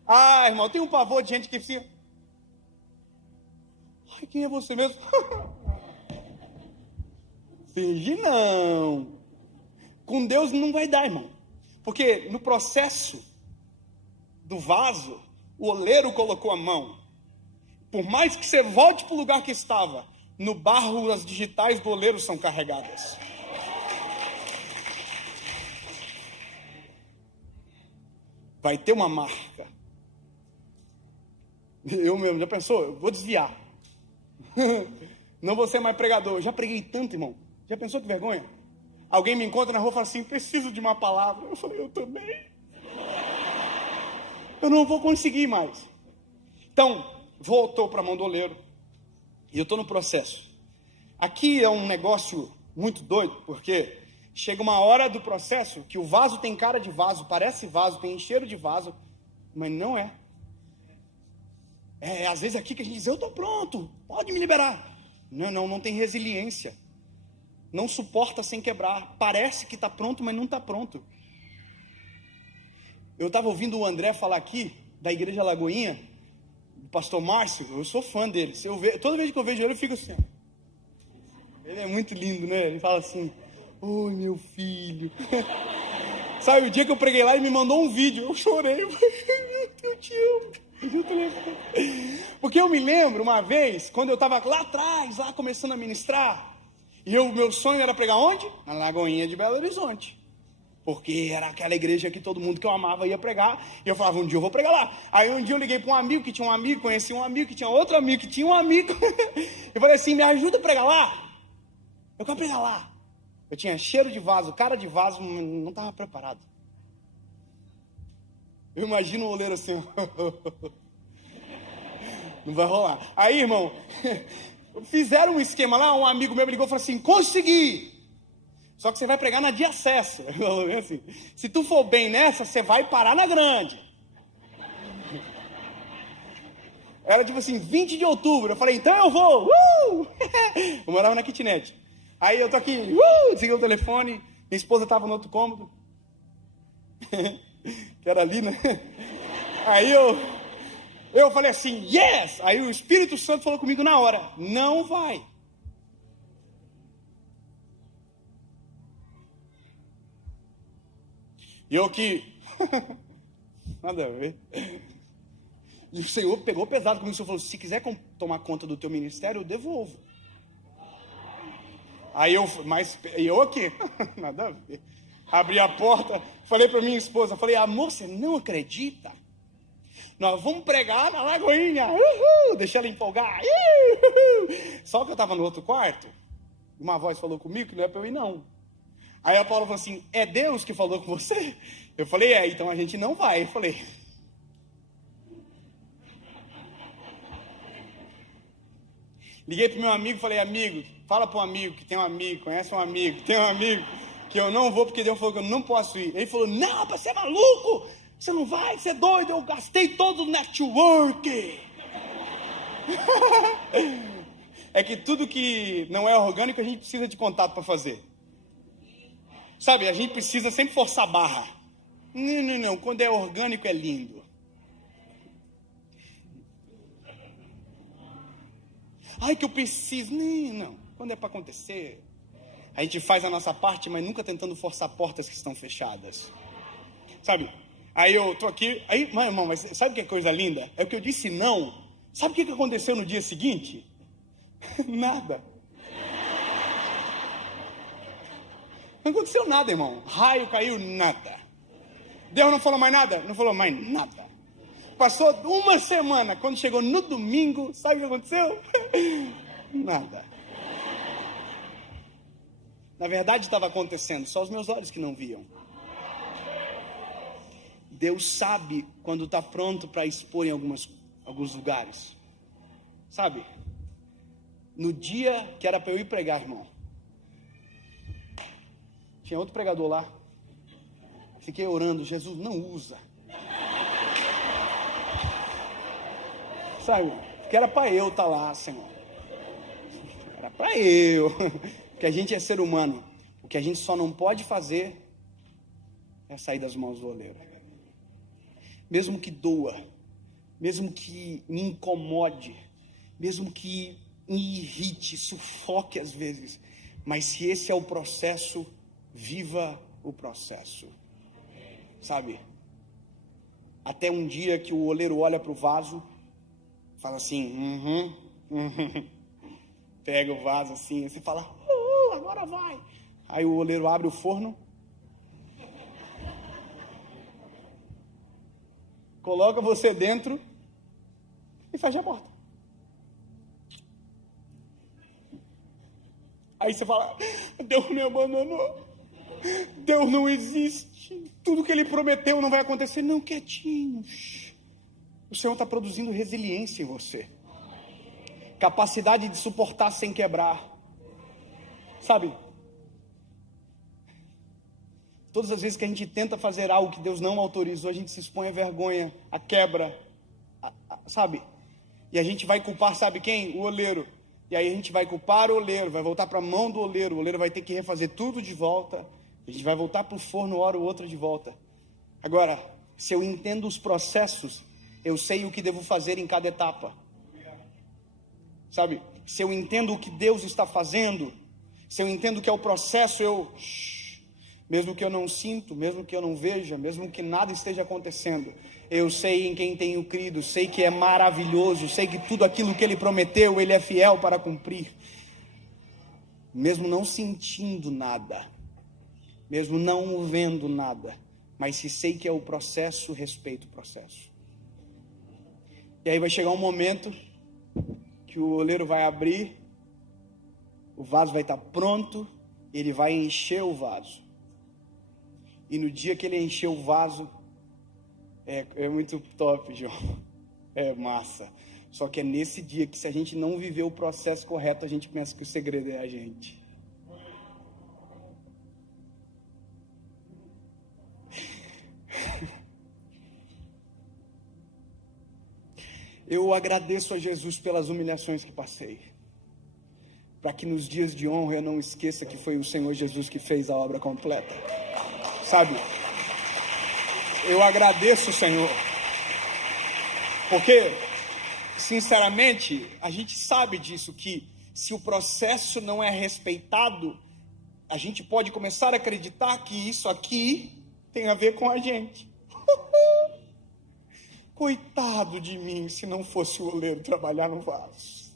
Ah, irmão, tem um pavor de gente que fica... Ai, quem é você mesmo? Finge não! Com Deus não vai dar, irmão. Porque no processo do vaso, o oleiro colocou a mão. Por mais que você volte para o lugar que estava, no barro as digitais do oleiro são carregadas. Vai ter uma marca. Eu mesmo, já pensou? Eu vou desviar. Não vou ser mais pregador. Eu já preguei tanto, irmão. Já pensou que vergonha? Alguém me encontra na rua e fala assim, preciso de uma palavra. Eu falei, eu também. Eu não vou conseguir mais. Então, voltou para a mão do oleiro. E eu estou no processo. Aqui é um negócio muito doido, porque chega uma hora do processo que o vaso tem cara de vaso, parece vaso, tem cheiro de vaso, mas não é. É às vezes aqui que a gente diz, eu estou pronto, pode me liberar. Não tem resiliência. Não suporta sem quebrar. Parece que está pronto, mas não está pronto. Eu estava ouvindo o André falar aqui, da Igreja Lagoinha, do pastor Márcio, eu sou fã dele. Toda vez que eu vejo ele, eu fico assim. Ele é muito lindo, né? Ele fala assim, oi meu filho. Sabe, o dia que eu preguei lá, ele me mandou um vídeo, eu chorei. Eu te amo. Porque eu me lembro uma vez, quando eu estava lá atrás, lá começando a ministrar, e meu sonho era pregar onde? Na Lagoinha de Belo Horizonte. Porque era aquela igreja que todo mundo que eu amava ia pregar. E eu falava, um dia eu vou pregar lá. Aí um dia eu liguei para um amigo que tinha um amigo, conheci um amigo que tinha outro amigo que tinha um amigo. Eu falei assim, me ajuda a pregar lá? Eu quero pregar lá. Eu tinha cheiro de vaso, cara de vaso, não estava preparado. Eu imagino o oleiro assim. Não vai rolar. Aí, irmão, fizeram um esquema lá, um amigo meu me ligou e falou assim, consegui! Só que você vai pregar na de acesso. Assim, se tu for bem nessa, você vai parar na grande. Era tipo assim, 20 de outubro. Eu falei, então eu vou. Eu morava na kitnet. Aí eu tô aqui, desliguei o telefone. Minha esposa tava no outro cômodo. Que era ali, né? Aí eu falei assim, yes! Aí o Espírito Santo falou comigo na hora, não vai. E eu que... Nada a ver. E o Senhor pegou pesado comigo. O Senhor falou, se quiser tomar conta do teu ministério, eu devolvo. Aí eu aqui, nada a ver. Abri a porta, falei para minha esposa, falei, amor, você não acredita? Nós vamos pregar na Lagoinha. Deixei ela empolgar. Só que eu estava no outro quarto, uma voz falou comigo que não é para eu ir não. Aí a Paula falou assim, é Deus que falou com você? Eu falei, então a gente não vai. Eu falei... Liguei pro meu amigo e falei, amigo, fala pro amigo que tem um amigo, conhece um amigo, tem um amigo, que eu não vou porque Deus falou que eu não posso ir. Ele falou, não, você é maluco, você não vai, você é doido, eu gastei todo o network. É que tudo que não é orgânico a gente precisa de contato para fazer. Sabe, a gente precisa sempre forçar a barra. Não, quando é orgânico é lindo. Ai, que eu preciso. Não. Quando é para acontecer, a gente faz a nossa parte, mas nunca tentando forçar portas que estão fechadas. Sabe? Aí eu tô aqui. Aí, irmão, mas sabe o que é coisa linda? É o que eu disse não. Sabe o que aconteceu no dia seguinte? Nada. Não aconteceu nada, irmão. Raio caiu, nada. Deus não falou mais nada? Não falou mais nada. Passou uma semana, quando chegou no domingo, sabe o que aconteceu? Nada. Na verdade estava acontecendo, só os meus olhos que não viam. Deus sabe quando está pronto para expor em alguns lugares. Sabe? No dia que era para eu ir pregar, irmão, tinha outro pregador lá. Fiquei orando, Jesus, não usa. Sabe? Porque era para eu estar lá, Senhor. Era para eu. Porque a gente é ser humano. O que a gente só não pode fazer é sair das mãos do oleiro. Mesmo que doa, mesmo que me incomode, mesmo que me irrite, sufoque às vezes, mas se esse é o processo, viva o processo. Sabe? Até um dia que o oleiro olha para o vaso, fala assim, pega o vaso assim, você fala, agora vai. Aí o oleiro abre o forno, coloca você dentro e fecha a porta. Aí você fala, Deus me abandonou, Deus não existe, tudo que Ele prometeu não vai acontecer. Não, quietinho. O Senhor está produzindo resiliência em você, capacidade de suportar sem quebrar. Sabe? Todas as vezes que a gente tenta fazer algo que Deus não autorizou, a gente se expõe à vergonha, à quebra, sabe? E a gente vai culpar, sabe quem? O oleiro. E aí a gente vai culpar o oleiro, vai voltar para a mão do oleiro, o oleiro vai ter que refazer tudo de volta, a gente vai voltar para o forno, hora ou outra de volta. Agora, se eu entendo os processos, eu sei o que devo fazer em cada etapa. Sabe? Se eu entendo o que Deus está fazendo, se eu entendo que é o processo, mesmo que eu não sinto, mesmo que eu não veja, mesmo que nada esteja acontecendo, eu sei em quem tenho crido, sei que é maravilhoso, sei que tudo aquilo que Ele prometeu, Ele é fiel para cumprir. Mesmo não sentindo nada, mesmo não vendo nada, mas se sei que é o processo, respeito o processo. E aí vai chegar um momento que o oleiro vai abrir, o vaso vai estar pronto, ele vai encher o vaso. E no dia que ele encher o vaso, é muito top, João. É massa. Só que é nesse dia que, se a gente não viver o processo correto, a gente pensa que o segredo é a gente. Eu agradeço a Jesus pelas humilhações que passei, para que nos dias de honra eu não esqueça que foi o Senhor Jesus que fez a obra completa. Sabe? Eu agradeço, Senhor, porque, sinceramente, a gente sabe disso, que se o processo não é respeitado, a gente pode começar a acreditar que isso aqui tem a ver com a gente. Coitado de mim, se não fosse o oleiro trabalhar no vaso.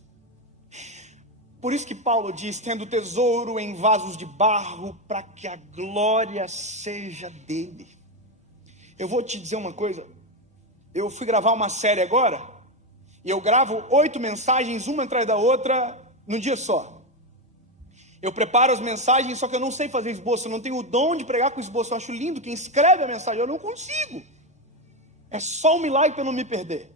Por isso que Paulo diz, tendo tesouro em vasos de barro, para que a glória seja dele. Eu vou te dizer uma coisa, eu fui gravar uma série agora, e eu gravo 8 mensagens, uma atrás da outra, num dia só. Eu preparo as mensagens, só que eu não sei fazer esboço, eu não tenho o dom de pregar com esboço. Eu acho lindo quem escreve a mensagem, eu não consigo. É só um milagre para eu não me perder.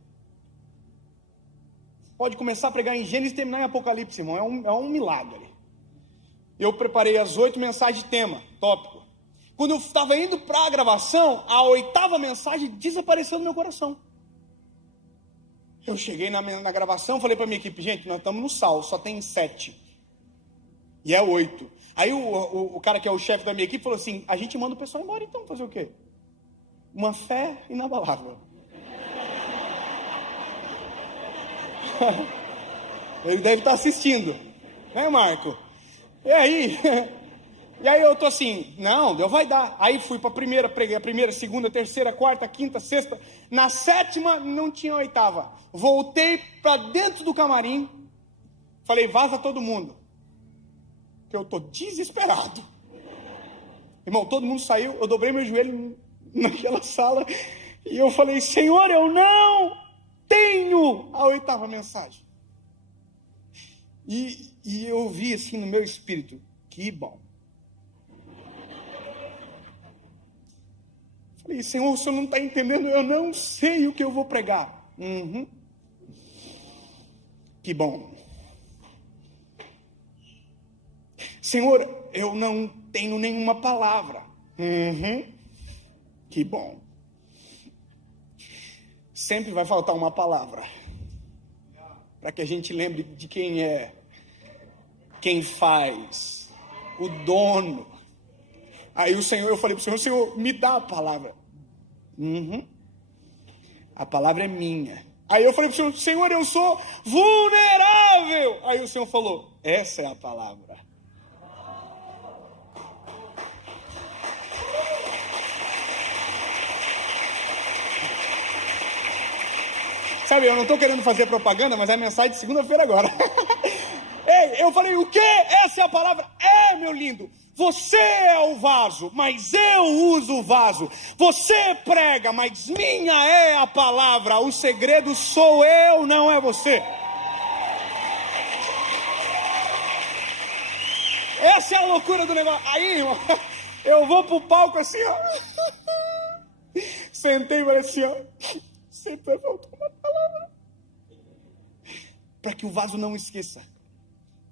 Pode começar a pregar em Gênesis e terminar em Apocalipse, irmão, é um milagre. Eu preparei as 8 mensagens de tema, tópico. Quando eu estava indo para a gravação, a 8ª mensagem desapareceu do meu coração. Eu cheguei na gravação, falei para a minha equipe, gente, nós estamos no sal, só tem 7. E é 8. Aí o cara que é o chefe da minha equipe falou assim, a gente manda o pessoal embora então, fazer o quê? Uma fé inabalável. Ele deve estar assistindo, né, Marco? E aí eu tô assim, não, Deus vai dar. Aí fui para a primeira, preguei a primeira, segunda, terceira, quarta, quinta, sexta. Na 7ª não tinha 8ª. Voltei para dentro do camarim, falei, vaza todo mundo, que eu tô desesperado. Irmão, todo mundo saiu, eu dobrei meu joelho naquela sala e eu falei, Senhor, eu não tenho a 8ª mensagem. E eu vi assim no meu espírito, que bom. Falei, Senhor, o Senhor não está entendendo, eu não sei o que eu vou pregar. Que bom. Senhor, eu não tenho nenhuma palavra. Que bom. Sempre vai faltar uma palavra, para que a gente lembre de quem é, quem faz, o dono. Aí o Senhor, eu falei para o Senhor, me dá a palavra. A palavra é minha. Aí eu falei para o Senhor, eu sou vulnerável. Aí o Senhor falou, essa é a palavra. Sabe, eu não estou querendo fazer propaganda, mas é a mensagem de segunda-feira agora. Ei, eu falei, o quê? Essa é a palavra? É, meu lindo. Você é o vaso, mas eu uso o vaso. Você prega, mas minha é a palavra. O segredo sou eu, não é você. Essa é a loucura do negócio. Aí, irmão, eu vou pro palco assim, ó. Sentei e falei assim, ó. Sempre faltou uma palavra. Para que o vaso não esqueça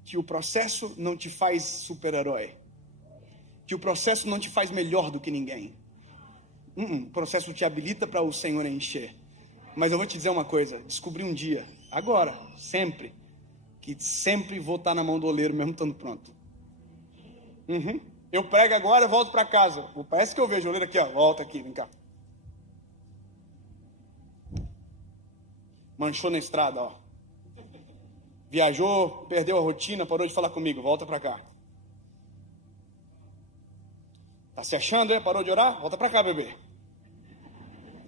que o processo não te faz super-herói. Que o processo não te faz melhor do que ninguém. O processo te habilita para o Senhor encher. Mas eu vou te dizer uma coisa. Descobri um dia, agora, sempre, que sempre vou estar na mão do oleiro mesmo estando pronto. Eu prego agora e volto para casa. Parece que eu vejo o oleiro aqui, ó. Volta aqui, vem cá. Manchou na estrada, ó. Viajou, perdeu a rotina, parou de falar comigo. Volta para cá. Tá se achando, é? Parou de orar? Volta para cá, bebê.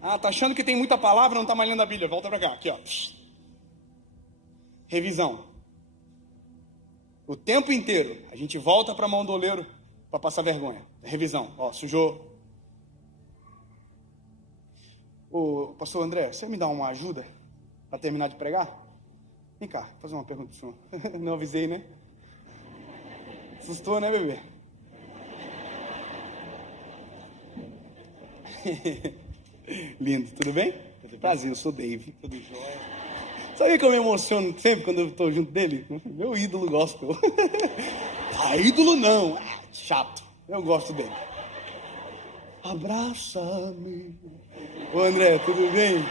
Ah, tá achando que tem muita palavra, não tá mais lendo a Bíblia. Volta para cá, aqui, ó. Revisão. O tempo inteiro, a gente volta para a mão do oleiro para passar vergonha. Revisão, ó, sujou. Ô, pastor André, você me dá uma ajuda para terminar de pregar? Vem cá, vou fazer uma pergunta pro senhor. Não avisei, né? Assustou, né, bebê? Lindo, tudo bem? Prazer, eu sou Dave. Tudo jóia. Sabe que eu me emociono sempre quando eu estou junto dele? Meu ídolo gospel. Ídolo não, chato. Eu gosto dele. Abraça-me. Ô André, tudo bem?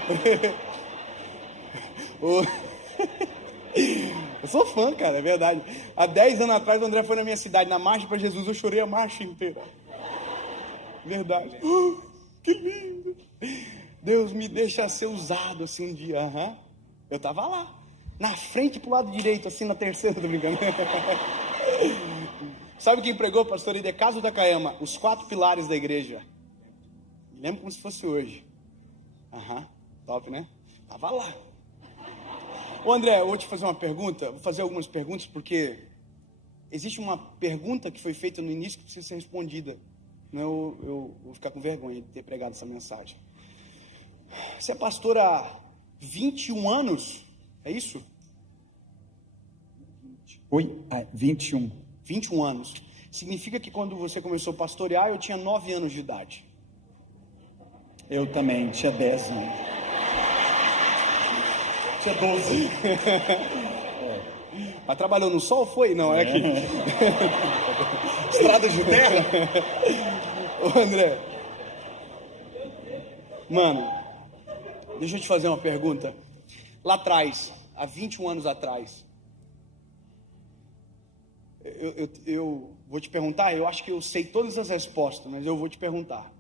Eu sou fã, cara, é verdade. Há 10 anos atrás o André foi na minha cidade, na marcha para Jesus, eu chorei a marcha inteira. Verdade. Que lindo. Deus me deixa ser usado assim um dia. Eu tava lá, na frente pro lado direito, assim na terceira, tô brincando. Sabe quem pregou, pastor Idecaso da Caiama? Os 4 pilares da igreja. Me lembro como se fosse hoje. Top, né? Tava lá. Ô André, eu vou te fazer uma pergunta. Vou fazer algumas perguntas porque existe uma pergunta que foi feita no início que precisa ser respondida. Não, eu vou ficar com vergonha de ter pregado essa mensagem. Você é pastor há 21 anos? É isso? Oi? 21. 21 anos. Significa que quando você começou a pastorear, eu tinha 9 anos de idade. Eu também, tinha 10 anos. Tinha 12. Mas trabalhou no sol, foi? Não, é aqui. Estrada de terra? Ô André. Mano, deixa eu te fazer uma pergunta. Lá atrás, há 21 anos atrás, eu vou te perguntar, eu acho que eu sei todas as respostas, mas eu vou te perguntar.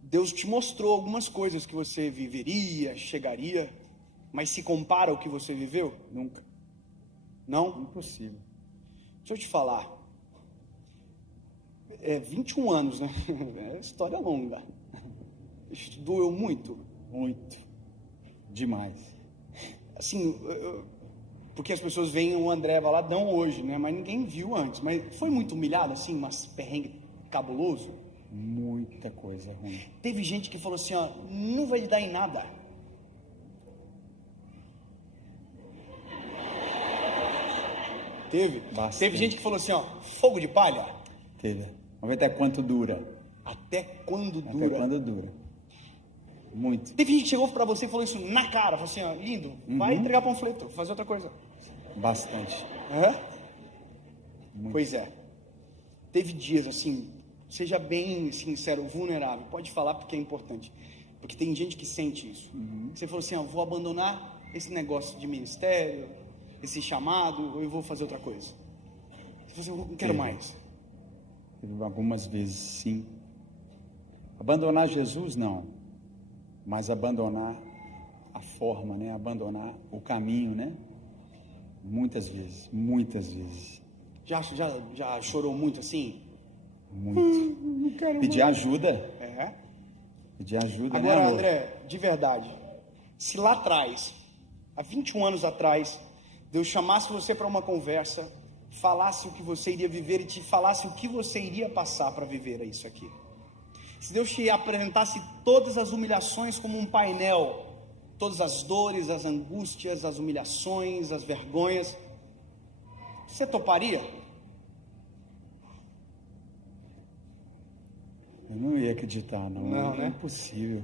Deus te mostrou algumas coisas que você viveria, chegaria, mas se compara ao que você viveu? Nunca. Não? Impossível. Deixa eu te falar. 21 anos, né? É história longa. Isso doeu muito? Muito. Demais. Assim, Porque as pessoas veem o André Valadão hoje, né? Mas ninguém viu antes. Mas foi muito humilhado, assim, mas perrengue cabuloso? Muita coisa ruim. Teve gente que falou assim, ó, não vai dar em nada. Teve? Bastante. Teve gente que falou assim, ó, fogo de palha. Teve. Vamos ver até quanto dura. Até quando Até dura? quando dura. Muito. Teve gente que chegou pra você e falou isso na cara, falou assim, ó, lindo, vai entregar panfleto, fazer outra coisa. Bastante. Aham. Muito. Pois é. Teve dias assim, seja bem sincero, vulnerável. Pode falar porque é importante. Porque tem gente que sente isso. Você falou assim, ó, vou abandonar esse negócio de ministério, esse chamado, ou eu vou fazer outra coisa. Você falou assim, eu não quero mais. Teve algumas vezes, sim. Abandonar Jesus, não. Mas abandonar a forma, né? Abandonar o caminho, né? Muitas vezes, muitas vezes. Já chorou muito assim? Muito. Não quero Pedir ajuda. É. Pedir ajuda, Agora, né, amor? André, de verdade, se lá atrás, há 21 anos atrás, Deus chamasse você para uma conversa, falasse o que você iria viver e te falasse o que você iria passar para viver isso aqui. Se Deus te apresentasse todas as humilhações como um painel, todas as dores, as angústias, as humilhações, as vergonhas, você toparia? Eu não ia acreditar, não. Não, né? É impossível.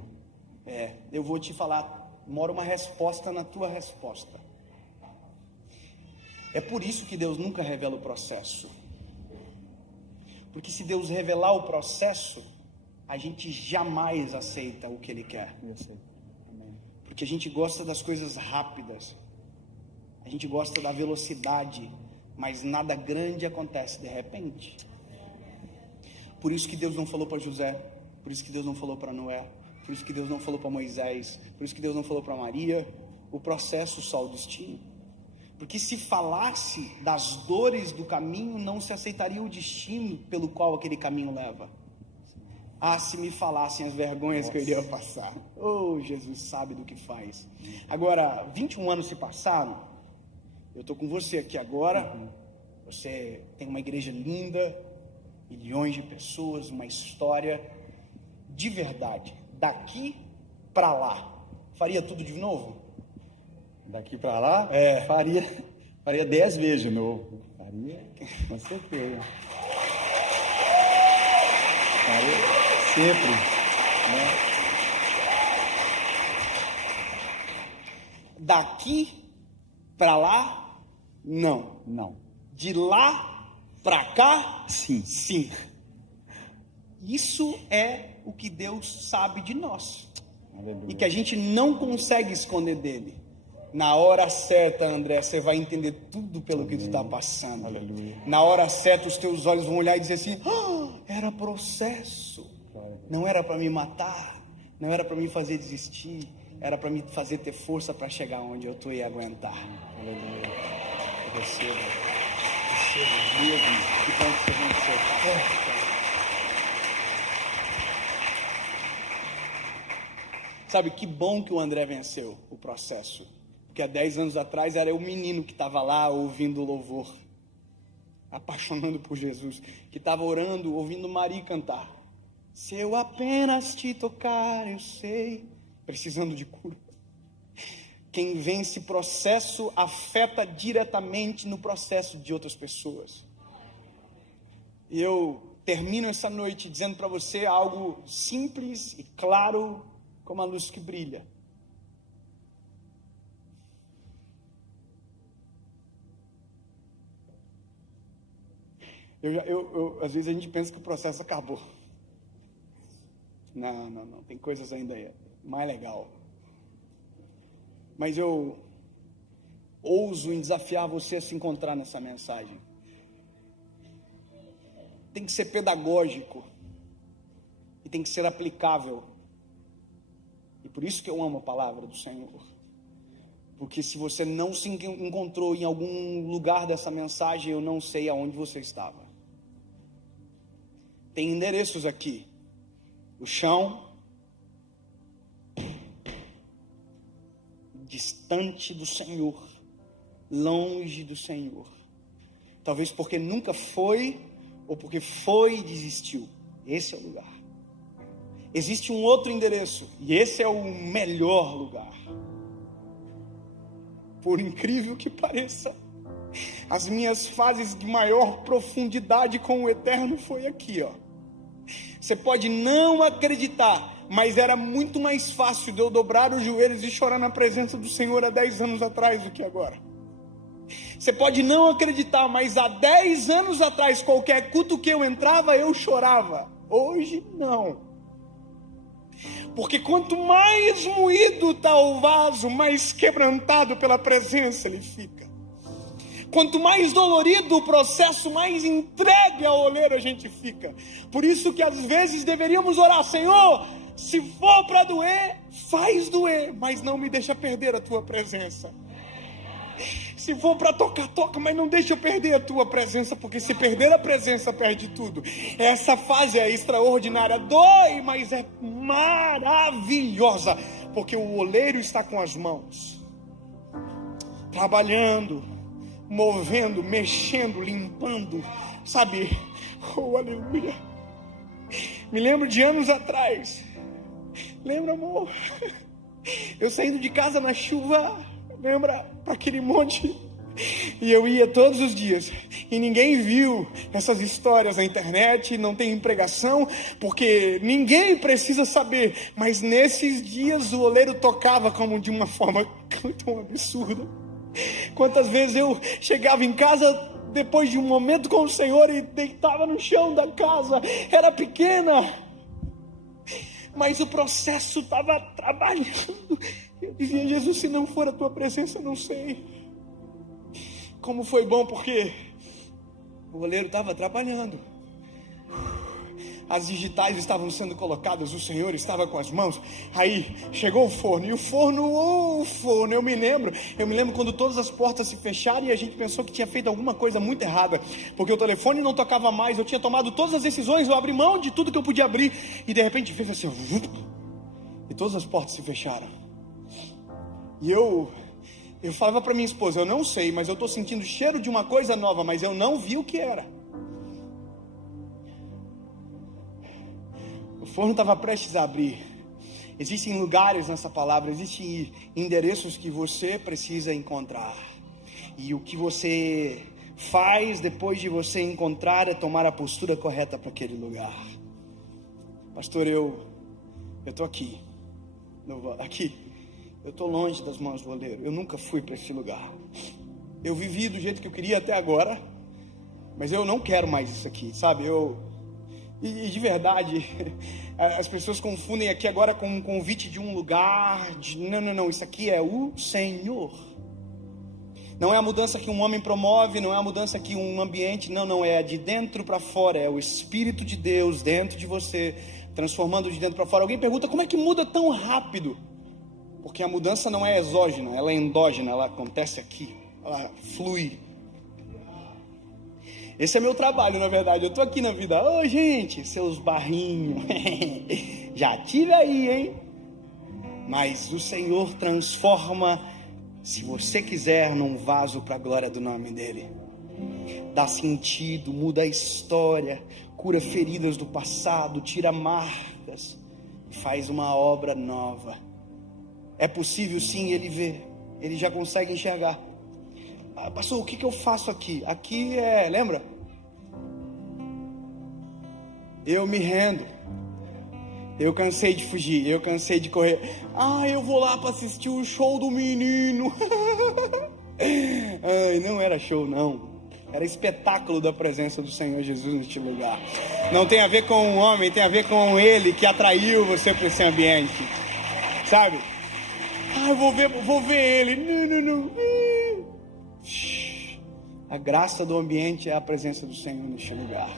Eu vou te falar, mora uma resposta na tua resposta. É por isso que Deus nunca revela o processo. Porque se Deus revelar o processo, a gente jamais aceita o que Ele quer. Eu sei. Amém. Porque a gente gosta das coisas rápidas. A gente gosta da velocidade. Mas nada grande acontece de repente. Por isso que Deus não falou para José. Por isso que Deus não falou para Noé. Por isso que Deus não falou para Moisés. Por isso que Deus não falou para Maria. O processo só o destino. Porque se falasse das dores do caminho, não se aceitaria o destino pelo qual aquele caminho leva. Ah, se me falassem as vergonhas que eu iria passar. Oh, Jesus sabe do que faz. Agora, 21 anos se passaram. Eu estou com você aqui agora. Você tem uma igreja linda, milhões de pessoas, uma história de verdade. Daqui para lá, faria tudo de novo? Daqui para lá, faria 10 vezes de novo. Faria, com certeza. Faria sempre, né? Daqui para lá, não. Não. De lá para cá, Sim. sim. Isso é o que Deus sabe de nós. Aleluia. E que a gente não consegue esconder dele. Na hora certa, André, você vai entender tudo pelo que tu está passando. Aleluia. Na hora certa, os teus olhos vão olhar e dizer assim: era processo. Não era para me matar. Não era para me fazer desistir. Era para me fazer ter força para chegar onde eu estou e aguentar. Aleluia. Eu recebo mesmo. Que bom que você venceu. Sabe, que bom que o André venceu o processo. Porque há 10 anos atrás era o menino que estava lá ouvindo o louvor, apaixonando por Jesus, que estava orando, ouvindo Maria cantar. Se eu apenas te tocar, eu sei, precisando de cura. Quem vence processo afeta diretamente no processo de outras pessoas. E eu termino essa noite dizendo para você algo simples e claro como a luz que brilha. Às vezes a gente pensa que o processo acabou. Não. Tem coisas ainda mais legal. Mas eu ouso em desafiar você a se encontrar nessa mensagem. Tem que ser pedagógico. E tem que ser aplicável. E por isso que eu amo a palavra do Senhor. Porque se você não se encontrou em algum lugar dessa mensagem, eu não sei aonde você estava. Tem endereços aqui. O chão, distante do Senhor, longe do Senhor. Talvez porque nunca foi, ou porque foi e desistiu. Esse é o lugar. Existe um outro endereço, e esse é o melhor lugar. Por incrível que pareça, as minhas fases de maior profundidade com o Eterno foi aqui, ó. Você pode não acreditar, mas era muito mais fácil de eu dobrar os joelhos e chorar na presença do Senhor há 10 anos atrás do que agora. Você pode não acreditar, mas há 10 anos atrás, qualquer culto que eu entrava, eu chorava. Hoje, não. Porque quanto mais moído está o vaso, mais quebrantado pela presença ele fica. Quanto mais dolorido o processo, mais entregue ao oleiro a gente fica. Por isso que às vezes deveríamos orar: Senhor, se for para doer, faz doer, mas não me deixa perder a tua presença. Se for para tocar, toca, mas não deixa eu perder a tua presença, porque se perder a presença, perde tudo. Essa fase é extraordinária, dói, mas é maravilhosa, porque o oleiro está com as mãos, trabalhando, movendo, mexendo, limpando, sabe? Oh, aleluia. Me lembro de anos atrás, lembra, amor? Eu saindo de casa na chuva, lembra, para aquele monte, e eu ia todos os dias, e ninguém viu essas histórias na internet, não tem pregação, porque ninguém precisa saber, mas nesses dias o oleiro tocava como de uma forma tão absurda. Quantas vezes eu chegava em casa depois de um momento com o Senhor e deitava no chão da casa, era pequena, mas o processo estava trabalhando. Eu dizia: Jesus, se não for a tua presença, eu não sei. Como foi bom, porque o oleiro estava trabalhando, as digitais estavam sendo colocadas, o Senhor estava com as mãos. Aí chegou o forno, e o forno, eu me lembro quando todas as portas se fecharam e a gente pensou que tinha feito alguma coisa muito errada, porque o telefone não tocava mais, eu tinha tomado todas as decisões, eu abri mão de tudo que eu podia abrir, e de repente fez assim, e todas as portas se fecharam. E eu falava para minha esposa: eu não sei, mas eu estou sentindo o cheiro de uma coisa nova, mas eu não vi o que era. O forno estava prestes a abrir. Existem lugares nessa palavra, existem endereços que você precisa encontrar. E o que você faz depois de você encontrar é tomar a postura correta para aquele lugar. Pastor, eu estou aqui. Eu estou longe das mãos do oleiro. Eu nunca fui para esse lugar. Eu vivi do jeito que eu queria até agora, mas eu não quero mais isso aqui, sabe? E de verdade, as pessoas confundem aqui agora com um convite de um lugar. Não, isso aqui é o Senhor. Não é a mudança que um homem promove, não é a mudança que um ambiente, não, é de dentro para fora, é o Espírito de Deus dentro de você, transformando de dentro para fora. Alguém pergunta: como é que muda tão rápido? Porque a mudança não é exógena, ela é endógena, ela acontece aqui, ela flui. Esse é meu trabalho, na verdade. Eu estou aqui na vida. Ô, gente, seus barrinhos, já tive aí, hein? Mas o Senhor transforma, se você quiser, num vaso para a glória do nome dEle. Dá sentido, muda a história, cura feridas do passado, tira marcas, faz uma obra nova. É possível sim, Ele vê, Ele já consegue enxergar. Pastor, o que eu faço aqui? Aqui lembra? Eu me rendo. Eu cansei de fugir, eu cansei de correr. Eu vou lá para assistir o show do menino. Não era show, não. Era espetáculo da presença do Senhor Jesus neste lugar. Não tem a ver com o homem, tem a ver com Ele que atraiu você para esse ambiente. Sabe? Eu vou ver Ele. Não. A graça do ambiente é a presença do Senhor neste lugar.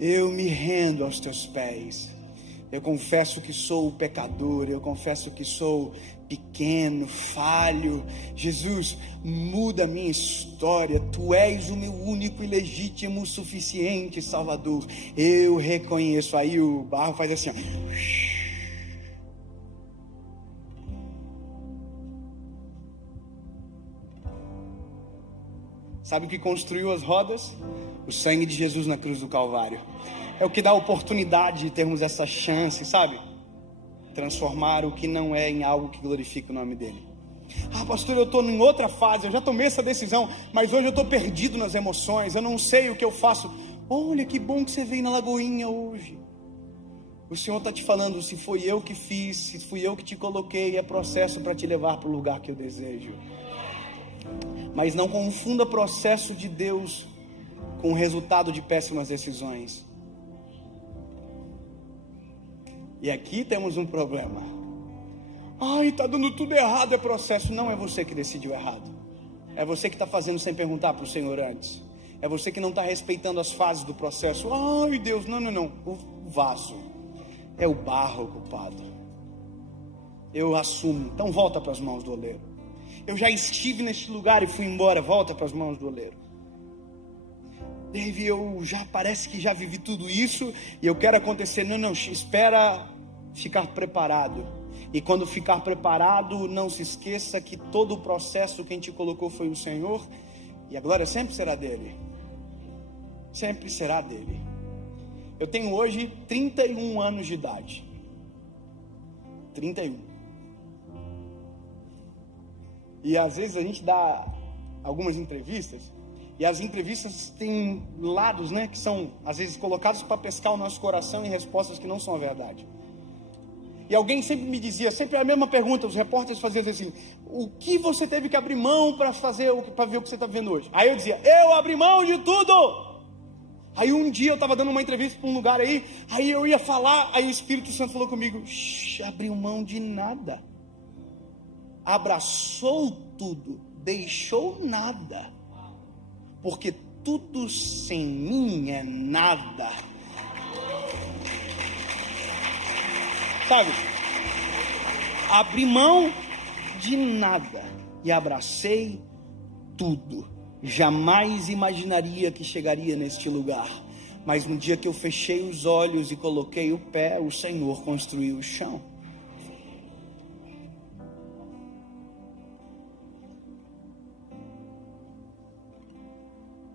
Eu me rendo aos teus pés. Eu confesso que sou pecador, eu confesso que sou pequeno, falho. Jesus, muda a minha história. Tu és o meu único e legítimo, suficiente Salvador. Eu reconheço. Aí o barro faz assim, ó. Sabe o que construiu as rodas? O sangue de Jesus na cruz do Calvário. É o que dá a oportunidade de termos essa chance, sabe? Transformar o que não é em algo que glorifica o nome dele. Ah, pastor, eu estou em outra fase, eu já tomei essa decisão, mas hoje eu estou perdido nas emoções, eu não sei o que eu faço. Olha que bom que você veio na Lagoinha hoje. O Senhor está te falando, se foi eu que fiz, se fui eu que te coloquei, é processo para te levar para o lugar que eu desejo. Mas não confunda processo de Deus com o resultado de péssimas decisões. E aqui temos um problema. Ai, está dando tudo errado, é processo. Não é você que decidiu errado. É você que está fazendo sem perguntar para o Senhor antes. É você que não está respeitando as fases do processo. Ai, Deus, não. O vaso é o barro culpado. Eu assumo. Então volta para as mãos do oleiro. Eu já estive neste lugar e fui embora. Volta para as mãos do oleiro. Dave, parece que já vivi tudo isso e eu quero acontecer. Não, espera ficar preparado. E quando ficar preparado, não se esqueça que todo o processo quem te colocou foi o Senhor. E a glória sempre será dele. Sempre será dele. Eu tenho hoje 31 anos de idade. 31. E às vezes a gente dá algumas entrevistas, e as entrevistas têm lados, né, que são às vezes colocados para pescar o nosso coração em respostas que não são a verdade. E alguém sempre me dizia, sempre a mesma pergunta, os repórteres faziam assim: o que você teve que abrir mão para ver o que você está vendo hoje? Aí eu dizia, eu abri mão de tudo. Aí um dia eu estava dando uma entrevista para um lugar aí eu ia falar, aí o Espírito Santo falou comigo, abriu mão de nada. Abraçou tudo, deixou nada. Porque tudo sem mim é nada. Sabe? Abri mão de nada e abracei tudo. Jamais imaginaria que chegaria neste lugar. Mas no dia que eu fechei os olhos e coloquei o pé, o Senhor construiu o chão.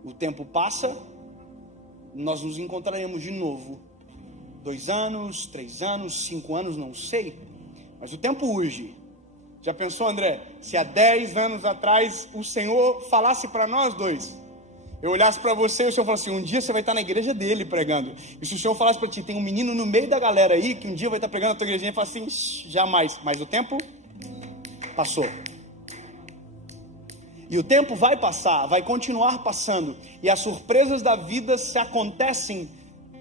O tempo passa, nós nos encontraremos de novo. 2 anos, 3 anos, 5 anos, não sei. Mas o tempo urge. Já pensou, André, se há 10 anos atrás o Senhor falasse para nós dois, eu olhasse para você e o Senhor falasse assim, um dia você vai estar na igreja dele pregando. E se o Senhor falasse para ti, tem um menino no meio da galera aí, que um dia vai estar pregando na tua igrejinha, e fala assim, jamais. Mas o tempo passou. E o tempo vai passar, vai continuar passando. E as surpresas da vida se acontecem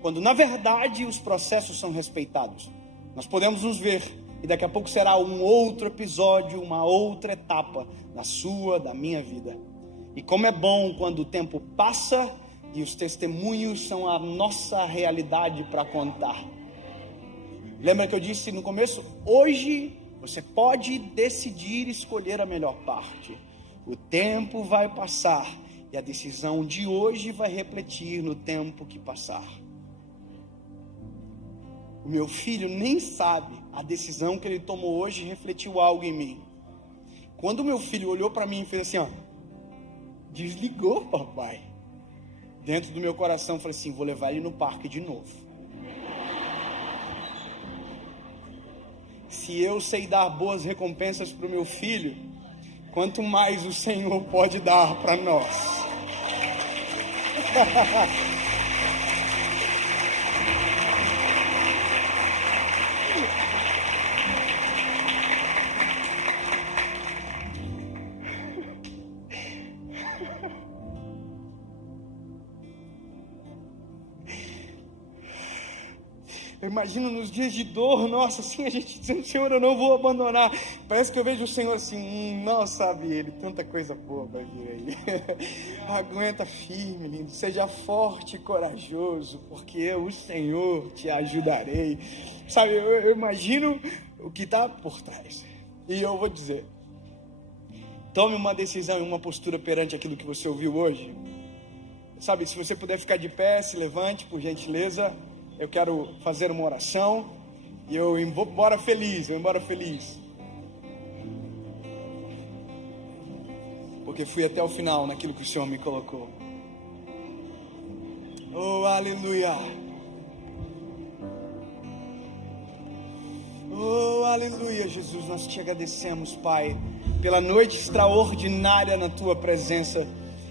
quando na verdade os processos são respeitados. Nós podemos nos ver e daqui a pouco será um outro episódio, uma outra etapa da sua, da minha vida. E como é bom quando o tempo passa e os testemunhos são a nossa realidade para contar. Lembra que eu disse no começo? Hoje você pode decidir escolher a melhor parte. O tempo vai passar e a decisão de hoje vai refletir no tempo que passar. O meu filho nem sabe, a decisão que ele tomou hoje refletiu algo em mim. Quando o meu filho olhou para mim e fez assim, ó, desligou, papai. Dentro do meu coração eu falei assim, vou levar ele no parque de novo. Se eu sei dar boas recompensas para o meu filho, quanto mais o Senhor pode dar para nós. Eu imagino nos dias de dor, nossa, assim, a gente dizendo, Senhor, eu não vou abandonar. Parece que eu vejo o Senhor assim, não sabe ele, tanta coisa boa vai vir aí. Aguenta firme, lindo, seja forte e corajoso, porque eu, o Senhor, te ajudarei. Sabe, eu imagino o que está por trás. E eu vou dizer, tome uma decisão e uma postura perante aquilo que você ouviu hoje. Sabe, se você puder ficar de pé, se levante, por gentileza. Eu quero fazer uma oração e eu vou embora feliz, porque fui até o final naquilo que o Senhor me colocou. Oh, aleluia. Oh, aleluia, Jesus, nós te agradecemos, Pai, pela noite extraordinária na tua presença.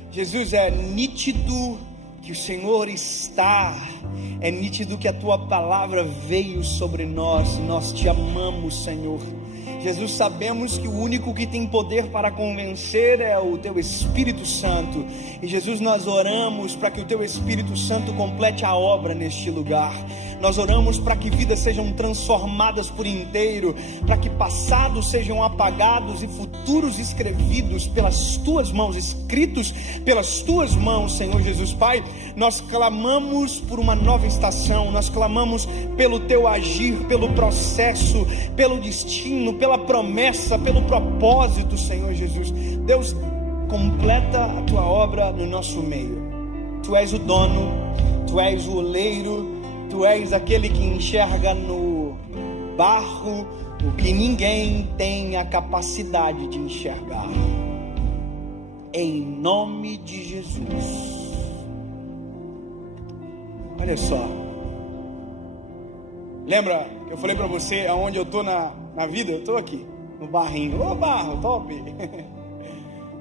Jesus, é nítido que o Senhor está, é nítido que a tua palavra veio sobre nós, e nós te amamos, Senhor. Jesus, sabemos que o único que tem poder para convencer é o Teu Espírito Santo. E Jesus, nós oramos para que o Teu Espírito Santo complete a obra neste lugar. Nós oramos para que vidas sejam transformadas por inteiro, para que passados sejam apagados e futuros escrevidos pelas Tuas mãos, escritos pelas Tuas mãos, Senhor Jesus. Pai, nós clamamos por uma nova estação, nós clamamos pelo Teu agir, pelo processo, pelo destino, pela promessa, pelo propósito, Senhor Jesus. Deus, completa a Tua obra no nosso meio. Tu és o dono, Tu és o oleiro, Tu és aquele que enxerga no barro o que ninguém tem a capacidade de enxergar. Em nome de Jesus. Olha só. Lembra que eu falei para você aonde eu estou na vida? Eu estou aqui, no barrinho. Ô, barro, top!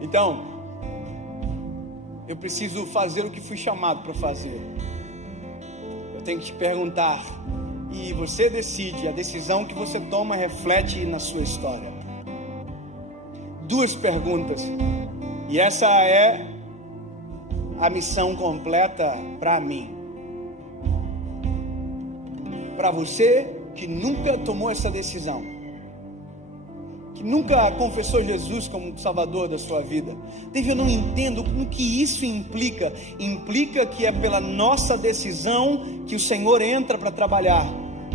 Então, eu preciso fazer o que fui chamado para fazer. Eu tenho que te perguntar, e você decide. A decisão que você toma reflete na sua história. 2 perguntas, e essa é a missão completa para mim. Para você que nunca tomou essa decisão, que nunca confessou Jesus como Salvador da sua vida, eu não entendo o que isso implica. Implica que é pela nossa decisão que o Senhor entra para trabalhar.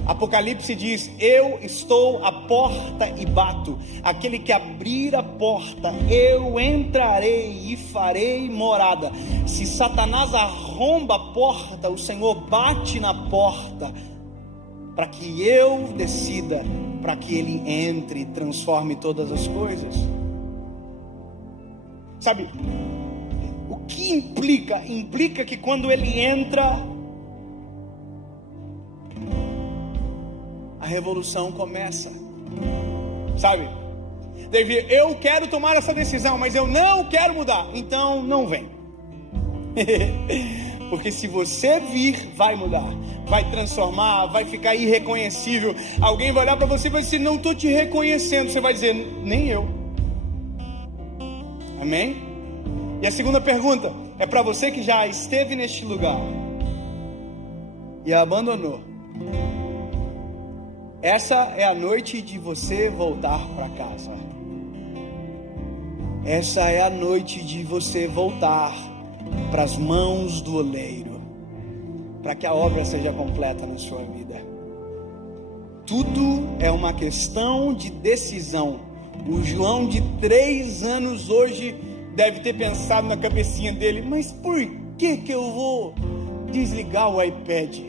Apocalipse diz: eu estou à porta e bato. Aquele que abrir a porta, eu entrarei e farei morada. Se Satanás arromba a porta, o Senhor bate na porta, para que eu decida, para que Ele entre e transforme todas as coisas. Sabe, o que implica? Implica que quando Ele entra, a revolução começa. Sabe, Davi, eu quero tomar essa decisão, mas eu não quero mudar. Então não vem. Porque se você vir, vai mudar, vai transformar, vai ficar irreconhecível. Alguém vai olhar para você e vai dizer: não estou te reconhecendo. Você vai dizer: nem eu. Amém? E a segunda pergunta é para você que já esteve neste lugar e a abandonou. Essa é a noite de você voltar para casa. Essa é a noite de você voltar para as mãos do oleiro, para que a obra seja completa na sua vida. Tudo é uma questão de decisão. O João de 3 anos hoje deve ter pensado na cabecinha dele: mas por que eu vou desligar o iPad?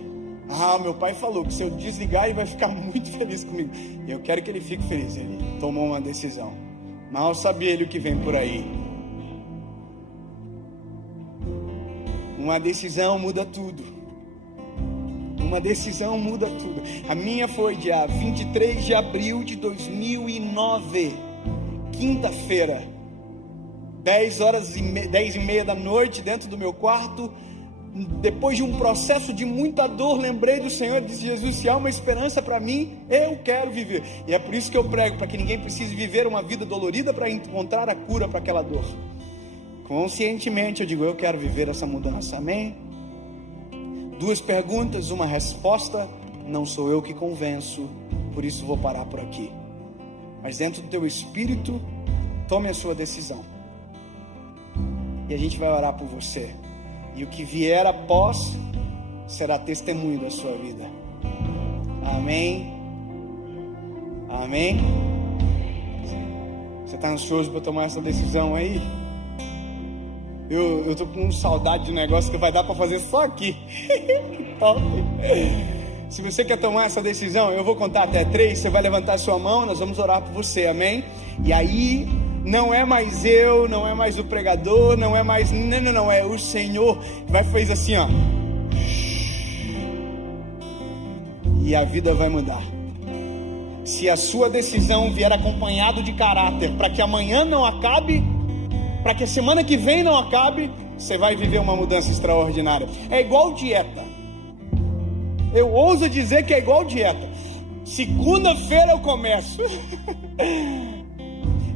Meu pai falou que se eu desligar ele vai ficar muito feliz comigo. Eu quero que ele fique feliz. Ele tomou uma decisão. Mal sabia ele o que vem por aí. Uma decisão muda tudo. Uma decisão muda tudo. A minha foi dia 23 de abril de 2009, quinta-feira, 10h30 da noite, dentro do meu quarto. Depois de um processo de muita dor, lembrei do Senhor e disse: Jesus, se há uma esperança para mim, eu quero viver. E é por isso que eu prego, para que ninguém precise viver uma vida dolorida para encontrar a cura para aquela dor. Conscientemente eu digo: eu quero viver essa mudança, amém? 2 perguntas, uma resposta: não sou eu que convenço, por isso vou parar por aqui. Mas dentro do teu espírito, tome a sua decisão. E a gente vai orar por você. E o que vier após será testemunho da sua vida. Amém? Amém? Você está ansioso para tomar essa decisão aí? Eu tô com saudade de um negócio que vai dar para fazer só aqui. Top. Se você quer tomar essa decisão, eu vou contar até 3. Você vai levantar a sua mão, nós vamos orar por você, amém? E aí Não é mais eu, não é mais o pregador, não é mais... Não, é o Senhor que vai fazer assim, ó. E a vida vai mudar. Se a sua decisão vier acompanhado de caráter, para que amanhã não acabe, para que a semana que vem não acabe, você vai viver uma mudança extraordinária. É igual dieta. Eu ouso dizer que é igual dieta. Segunda-feira eu começo.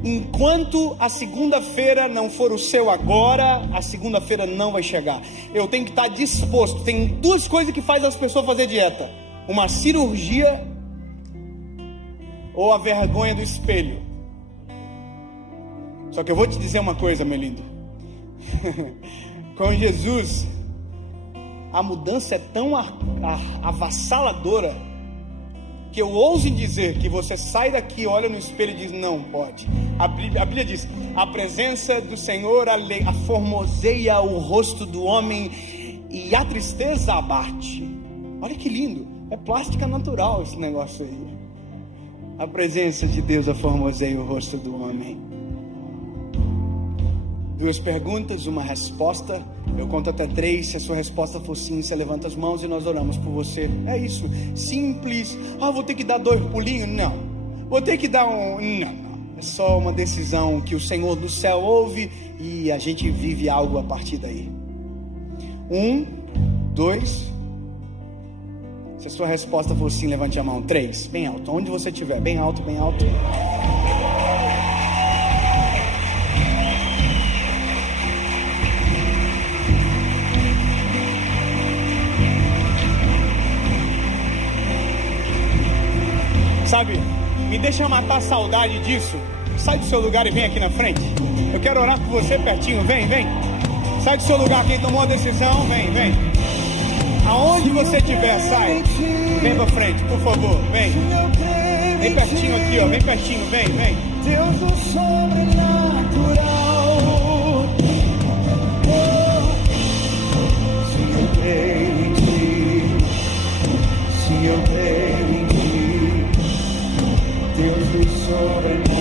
Enquanto a segunda-feira não for o seu agora, a segunda-feira não vai chegar. Eu tenho que estar disposto. Tem duas coisas que fazem as pessoas fazer dieta: uma cirurgia ou a vergonha do espelho. Só que eu vou te dizer uma coisa, meu lindo. Com Jesus, a mudança é tão avassaladora que eu ouso dizer que você sai daqui, olha no espelho e diz: não pode. A Bíblia diz: a presença do Senhor aformoseia o rosto do homem e a tristeza abate. Olha que lindo, é plástica natural esse negócio aí. A presença de Deus aformoseia o rosto do homem. Duas perguntas, uma resposta. Eu conto até 3. Se a sua resposta for sim, você levanta as mãos e nós oramos por você. É isso, simples. Vou ter que dar 2 pulinhos? Não. Vou ter que dar não. É só uma decisão que o Senhor do céu ouve e a gente vive algo a partir daí. 1, 2. Se a sua resposta for sim, levante a mão. 3, bem alto, onde você estiver, bem alto, bem alto. Sabe, me deixa matar a saudade disso. Sai do seu lugar e vem aqui na frente. Eu quero orar por você pertinho, vem. Sai do seu lugar, quem tomou a decisão, vem. Aonde você estiver, sai. Vem pra frente, por favor, vem. Vem pertinho aqui, ó, vem pertinho, vem. Deus do sobrenatural. Se eu creio em ti, se eu creio em ti, Deus do sobrenatural.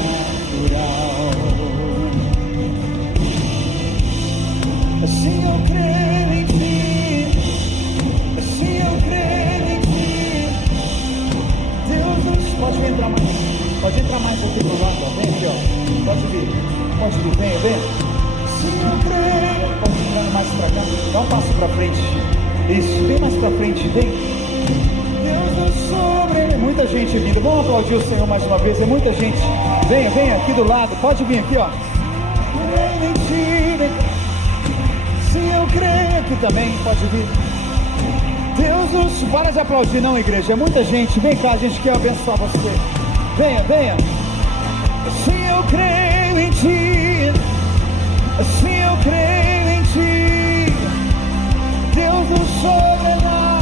Se eu creio em ti, se eu creio em ti, Deus do... Pode entrar mais aqui pro lado, ó. Vem aqui, ó. Pode vir, vem. Se eu creio, pode entrar mais pra cá, dá um passo pra frente. Isso, vem mais pra frente, vem. Deus do sobre. Muita gente vindo, vamos aplaudir o Senhor mais uma vez, é muita gente. Vem aqui do lado, pode vir aqui, ó. Creio em ti, se eu creio aqui também, pode vir. Deus nos... Para de aplaudir não, igreja, é muita gente. Vem cá, a gente quer abençoar você. Venha. Se eu creio em ti, se eu creio em ti, Deus do sobrenatural.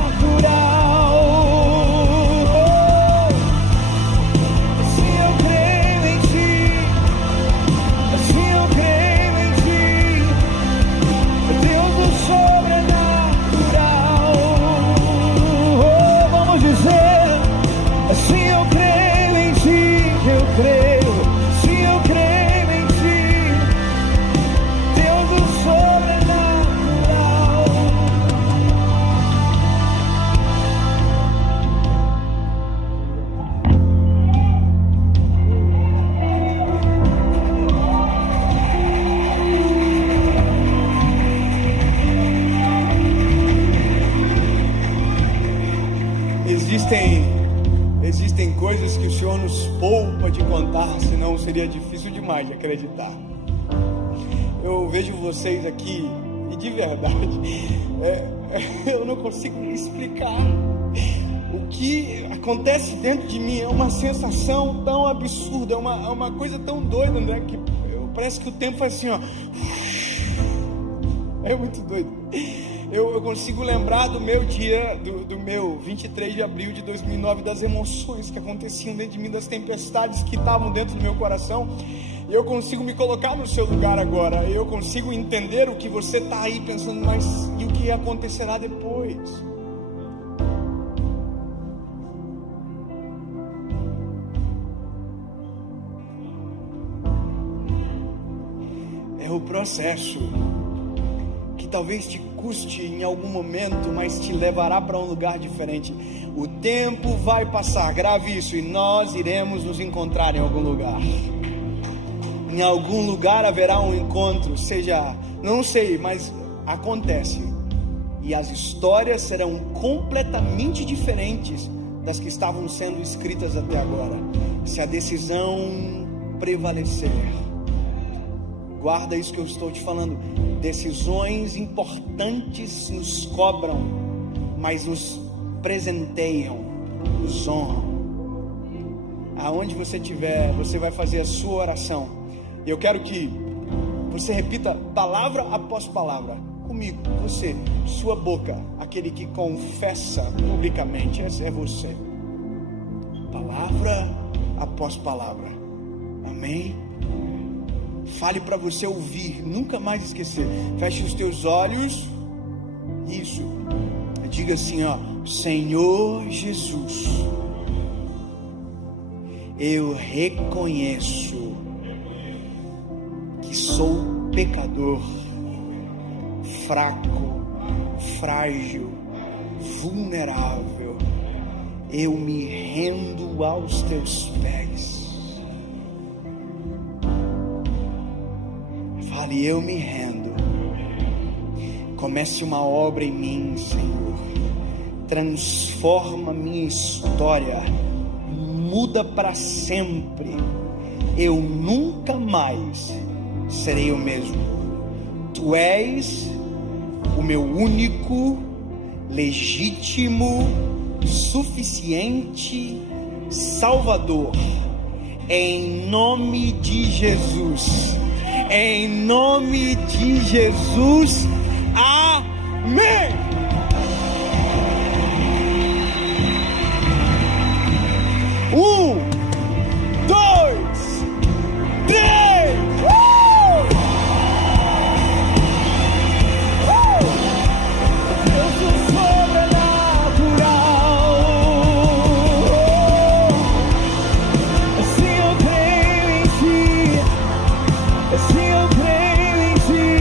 Se eu creio em ti, se eu creio em ti, Deus do sobrenatural. Vamos dizer: se eu creio em ti, eu creio. Se eu creio em ti, Deus do sobrenatural. Existem coisas que o Senhor nos poupa de contar, senão seria difícil demais de acreditar. Eu vejo vocês aqui e de verdade, eu não consigo explicar o que acontece dentro de mim. É uma sensação tão absurda, é uma coisa tão doida, né? Que parece que o tempo faz assim, ó. É muito doido. Eu consigo lembrar do meu dia, do meu 23 de abril de 2009, das emoções que aconteciam dentro de mim, das tempestades que estavam dentro do meu coração. E eu consigo me colocar no seu lugar agora. Eu consigo entender o que você está aí pensando, mas e o que acontecerá depois? processo que talvez te custe em algum momento, mas te levará para um lugar diferente. O tempo vai passar, grave isso, e nós iremos nos encontrar em algum lugar. Em algum lugar haverá um encontro, seja, não sei, mas acontece. E as histórias serão completamente diferentes das que estavam sendo escritas até agora, se a decisão prevalecer. Guarda isso que eu estou te falando. Decisões importantes nos cobram, mas nos presenteiam, nos honram. Aonde você estiver, você vai fazer a sua oração. E eu quero que você repita palavra após palavra comigo, você, sua boca, aquele que confessa publicamente, esse é você. Palavra após palavra. Amém? Fale para você ouvir, nunca mais esquecer. Feche os teus olhos. Isso. Diga assim, ó: Senhor Jesus, eu reconheço que sou pecador, fraco, frágil, vulnerável. Eu me rendo aos teus pés. Fale, eu me rendo. Comece uma obra em mim, Senhor. Transforma minha história. Muda para sempre. Eu nunca mais serei o mesmo. Tu és o meu único, legítimo, suficiente Salvador. Em nome de Jesus. Em nome de Jesus. Amém. Um, dois, três. Deus do sobrenatural. Assim eu creio em ti. Assim eu creio em ti.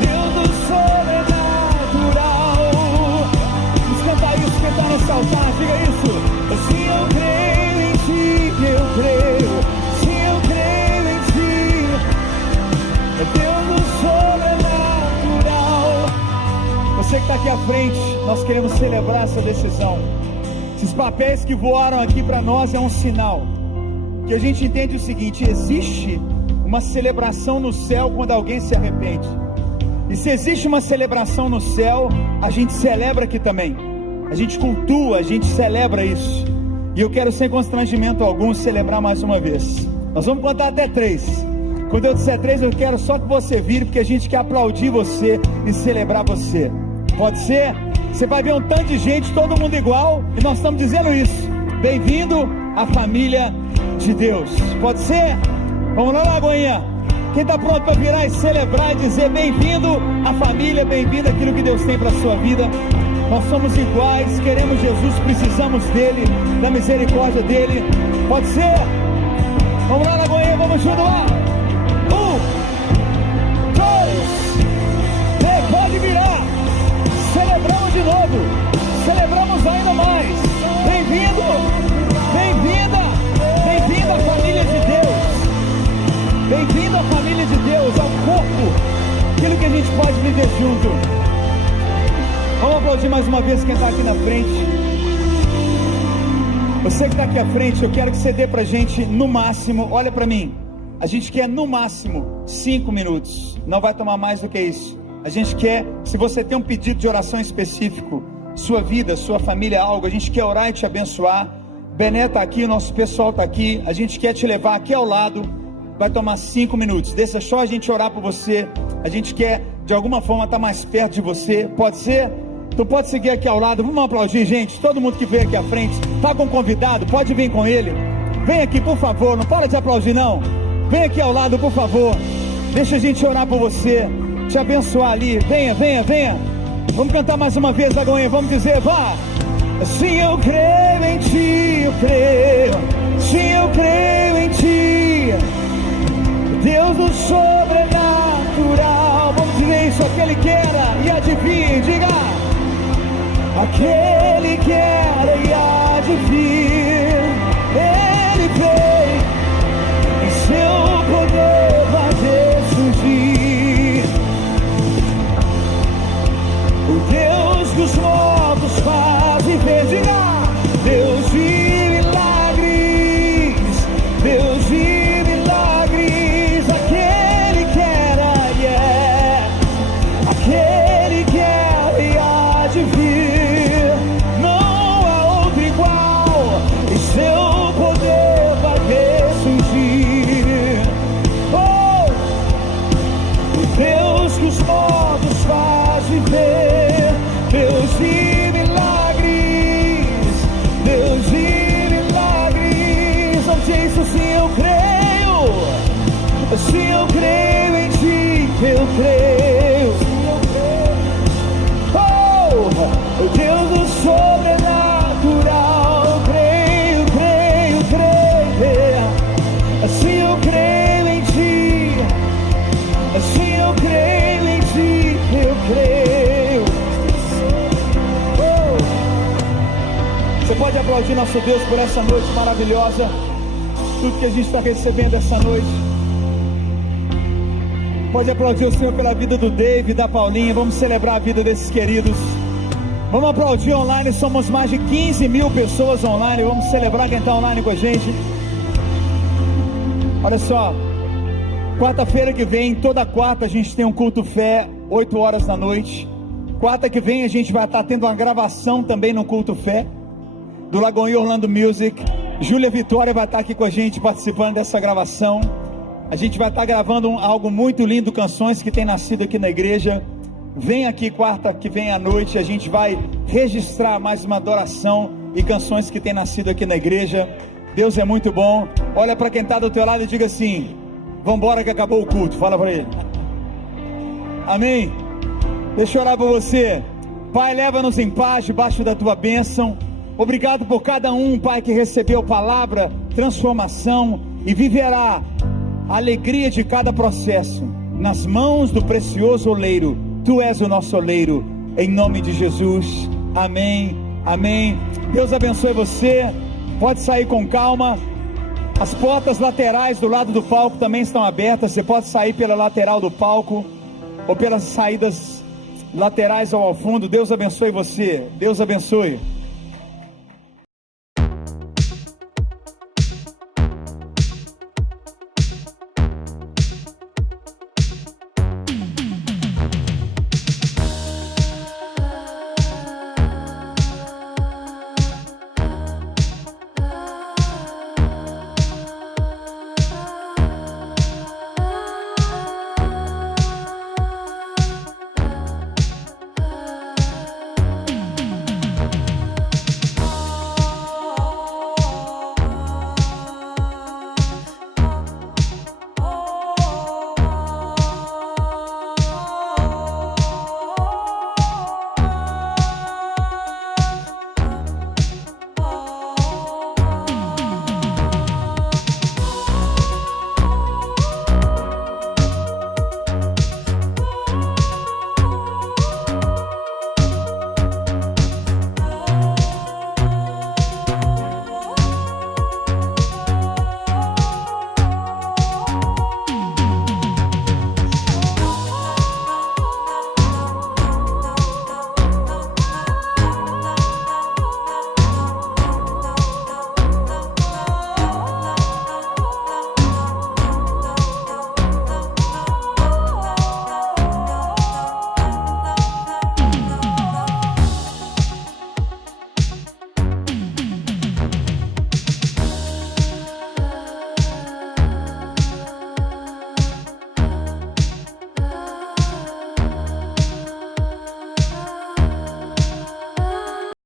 Deus do sobrenatural. Vamos cantar isso, cantar nesse altar, diga isso. Assim eu creio em ti, eu creio. Sim, eu creio em ti. Deus do sobrenatural. Você que está aqui à frente, nós queremos celebrar essa decisão. Esses papéis que voaram aqui para nós é um sinal que a gente entende o seguinte: existe uma celebração no céu quando alguém se arrepende. E se existe uma celebração no céu, a gente celebra aqui também. A gente cultua, a gente celebra isso. E eu quero, sem constrangimento algum, celebrar mais uma vez. Nós vamos contar até 3. Quando eu disser 3, eu quero só que você vire, porque a gente quer aplaudir você e celebrar você. Pode ser? Você vai ver um tanto de gente, todo mundo igual, e nós estamos dizendo isso. Bem-vindo à família de Deus. Pode ser? Vamos lá, Lagoinha. Quem está pronto para virar e celebrar e dizer bem-vindo à família, bem-vindo àquilo que Deus tem para a sua vida. Nós somos iguais, queremos Jesus, precisamos dele, da misericórdia dele. Pode ser? Vamos lá, Lagoinha, vamos junto lá. 1, 2, 3, pode virar. Celebramos de novo, celebramos ainda mais. Bem-vindo, bem-vinda, bem-vindo à família de Deus. Bem-vindo à família de Deus, ao corpo, aquilo que a gente pode viver junto. Vamos aplaudir mais uma vez quem está aqui na frente. Você que está aqui à frente, eu quero que você dê pra gente no máximo, olha pra mim, a gente quer no máximo 5 minutos, não vai tomar mais do que isso. A gente quer, se você tem um pedido de oração específico, sua vida, sua família, algo, a gente quer orar e te abençoar. Bené está aqui, o nosso pessoal está aqui, a gente quer te levar aqui ao lado. Vai tomar 5 minutos, deixa só a gente orar por você. A gente quer de alguma forma estar mais perto de você, pode ser? Tu pode seguir aqui ao lado, vamos aplaudir, gente. Todo mundo que veio aqui à frente, tá com um convidado, pode vir com ele. Vem aqui, por favor, não para de aplaudir não. Vem aqui ao lado, por favor. Deixa a gente orar por você, te abençoar ali. Venha, venha, venha. Vamos cantar mais uma vez, Lagoinha, vamos dizer, vá. Sim, eu creio em ti, eu creio. Sim, eu creio em ti. Deus do sobrenatural. isso, aquele que era e há de vir, diga. Aquele que era e há de vir, ele veio, em seu poder vai ressurgir. O Deus dos mortos faz viver, diga. Deus de milagres, Deus de milagres, aquele que era e é, aquele que era e há de vir, não há outro igual, e seu poder vai ressurgir. Oh, o Deus que os mortos faz viver, Deus de milagres, Deus de milagres, não sei se eu creio, se eu creio em ti, eu creio, oh, Deus do sobrenatural, creio, creio, creio, se eu creio em ti, se eu creio em ti, eu creio. Você pode aplaudir nosso Deus por essa noite maravilhosa, tudo que a gente está recebendo essa noite. Pode aplaudir o Senhor pela vida do Dave, da Paulinha. Vamos celebrar a vida desses queridos. Vamos aplaudir online, somos mais de 15 mil pessoas online. Vamos celebrar quem está online com a gente. Olha só, quarta-feira que vem, toda quarta a gente tem um culto fé, 8 horas da noite. Quarta que vem a gente vai estar tendo uma gravação também no culto fé do Lagoinha Orlando Music. Júlia Vitória vai estar aqui com a gente participando dessa gravação. A gente vai estar gravando algo muito lindo, canções que tem nascido aqui na igreja. Vem aqui quarta que vem à noite, a gente vai registrar mais uma adoração e canções que tem nascido aqui na igreja. Deus é muito bom. Olha para quem está do teu lado e diga assim: vambora que acabou o culto. Fala para ele. Amém. Deixa eu orar por você. Pai, leva-nos em paz debaixo da tua bênção. Obrigado por cada um, Pai, que recebeu palavra, transformação e viverá a alegria de cada processo nas mãos do precioso oleiro. Tu és o nosso oleiro, em nome de Jesus. Amém, amém. Deus abençoe você. Pode sair com calma. As portas laterais do lado do palco também estão abertas. Você pode sair pela lateral do palco ou pelas saídas laterais ao fundo. Deus abençoe você. Deus abençoe.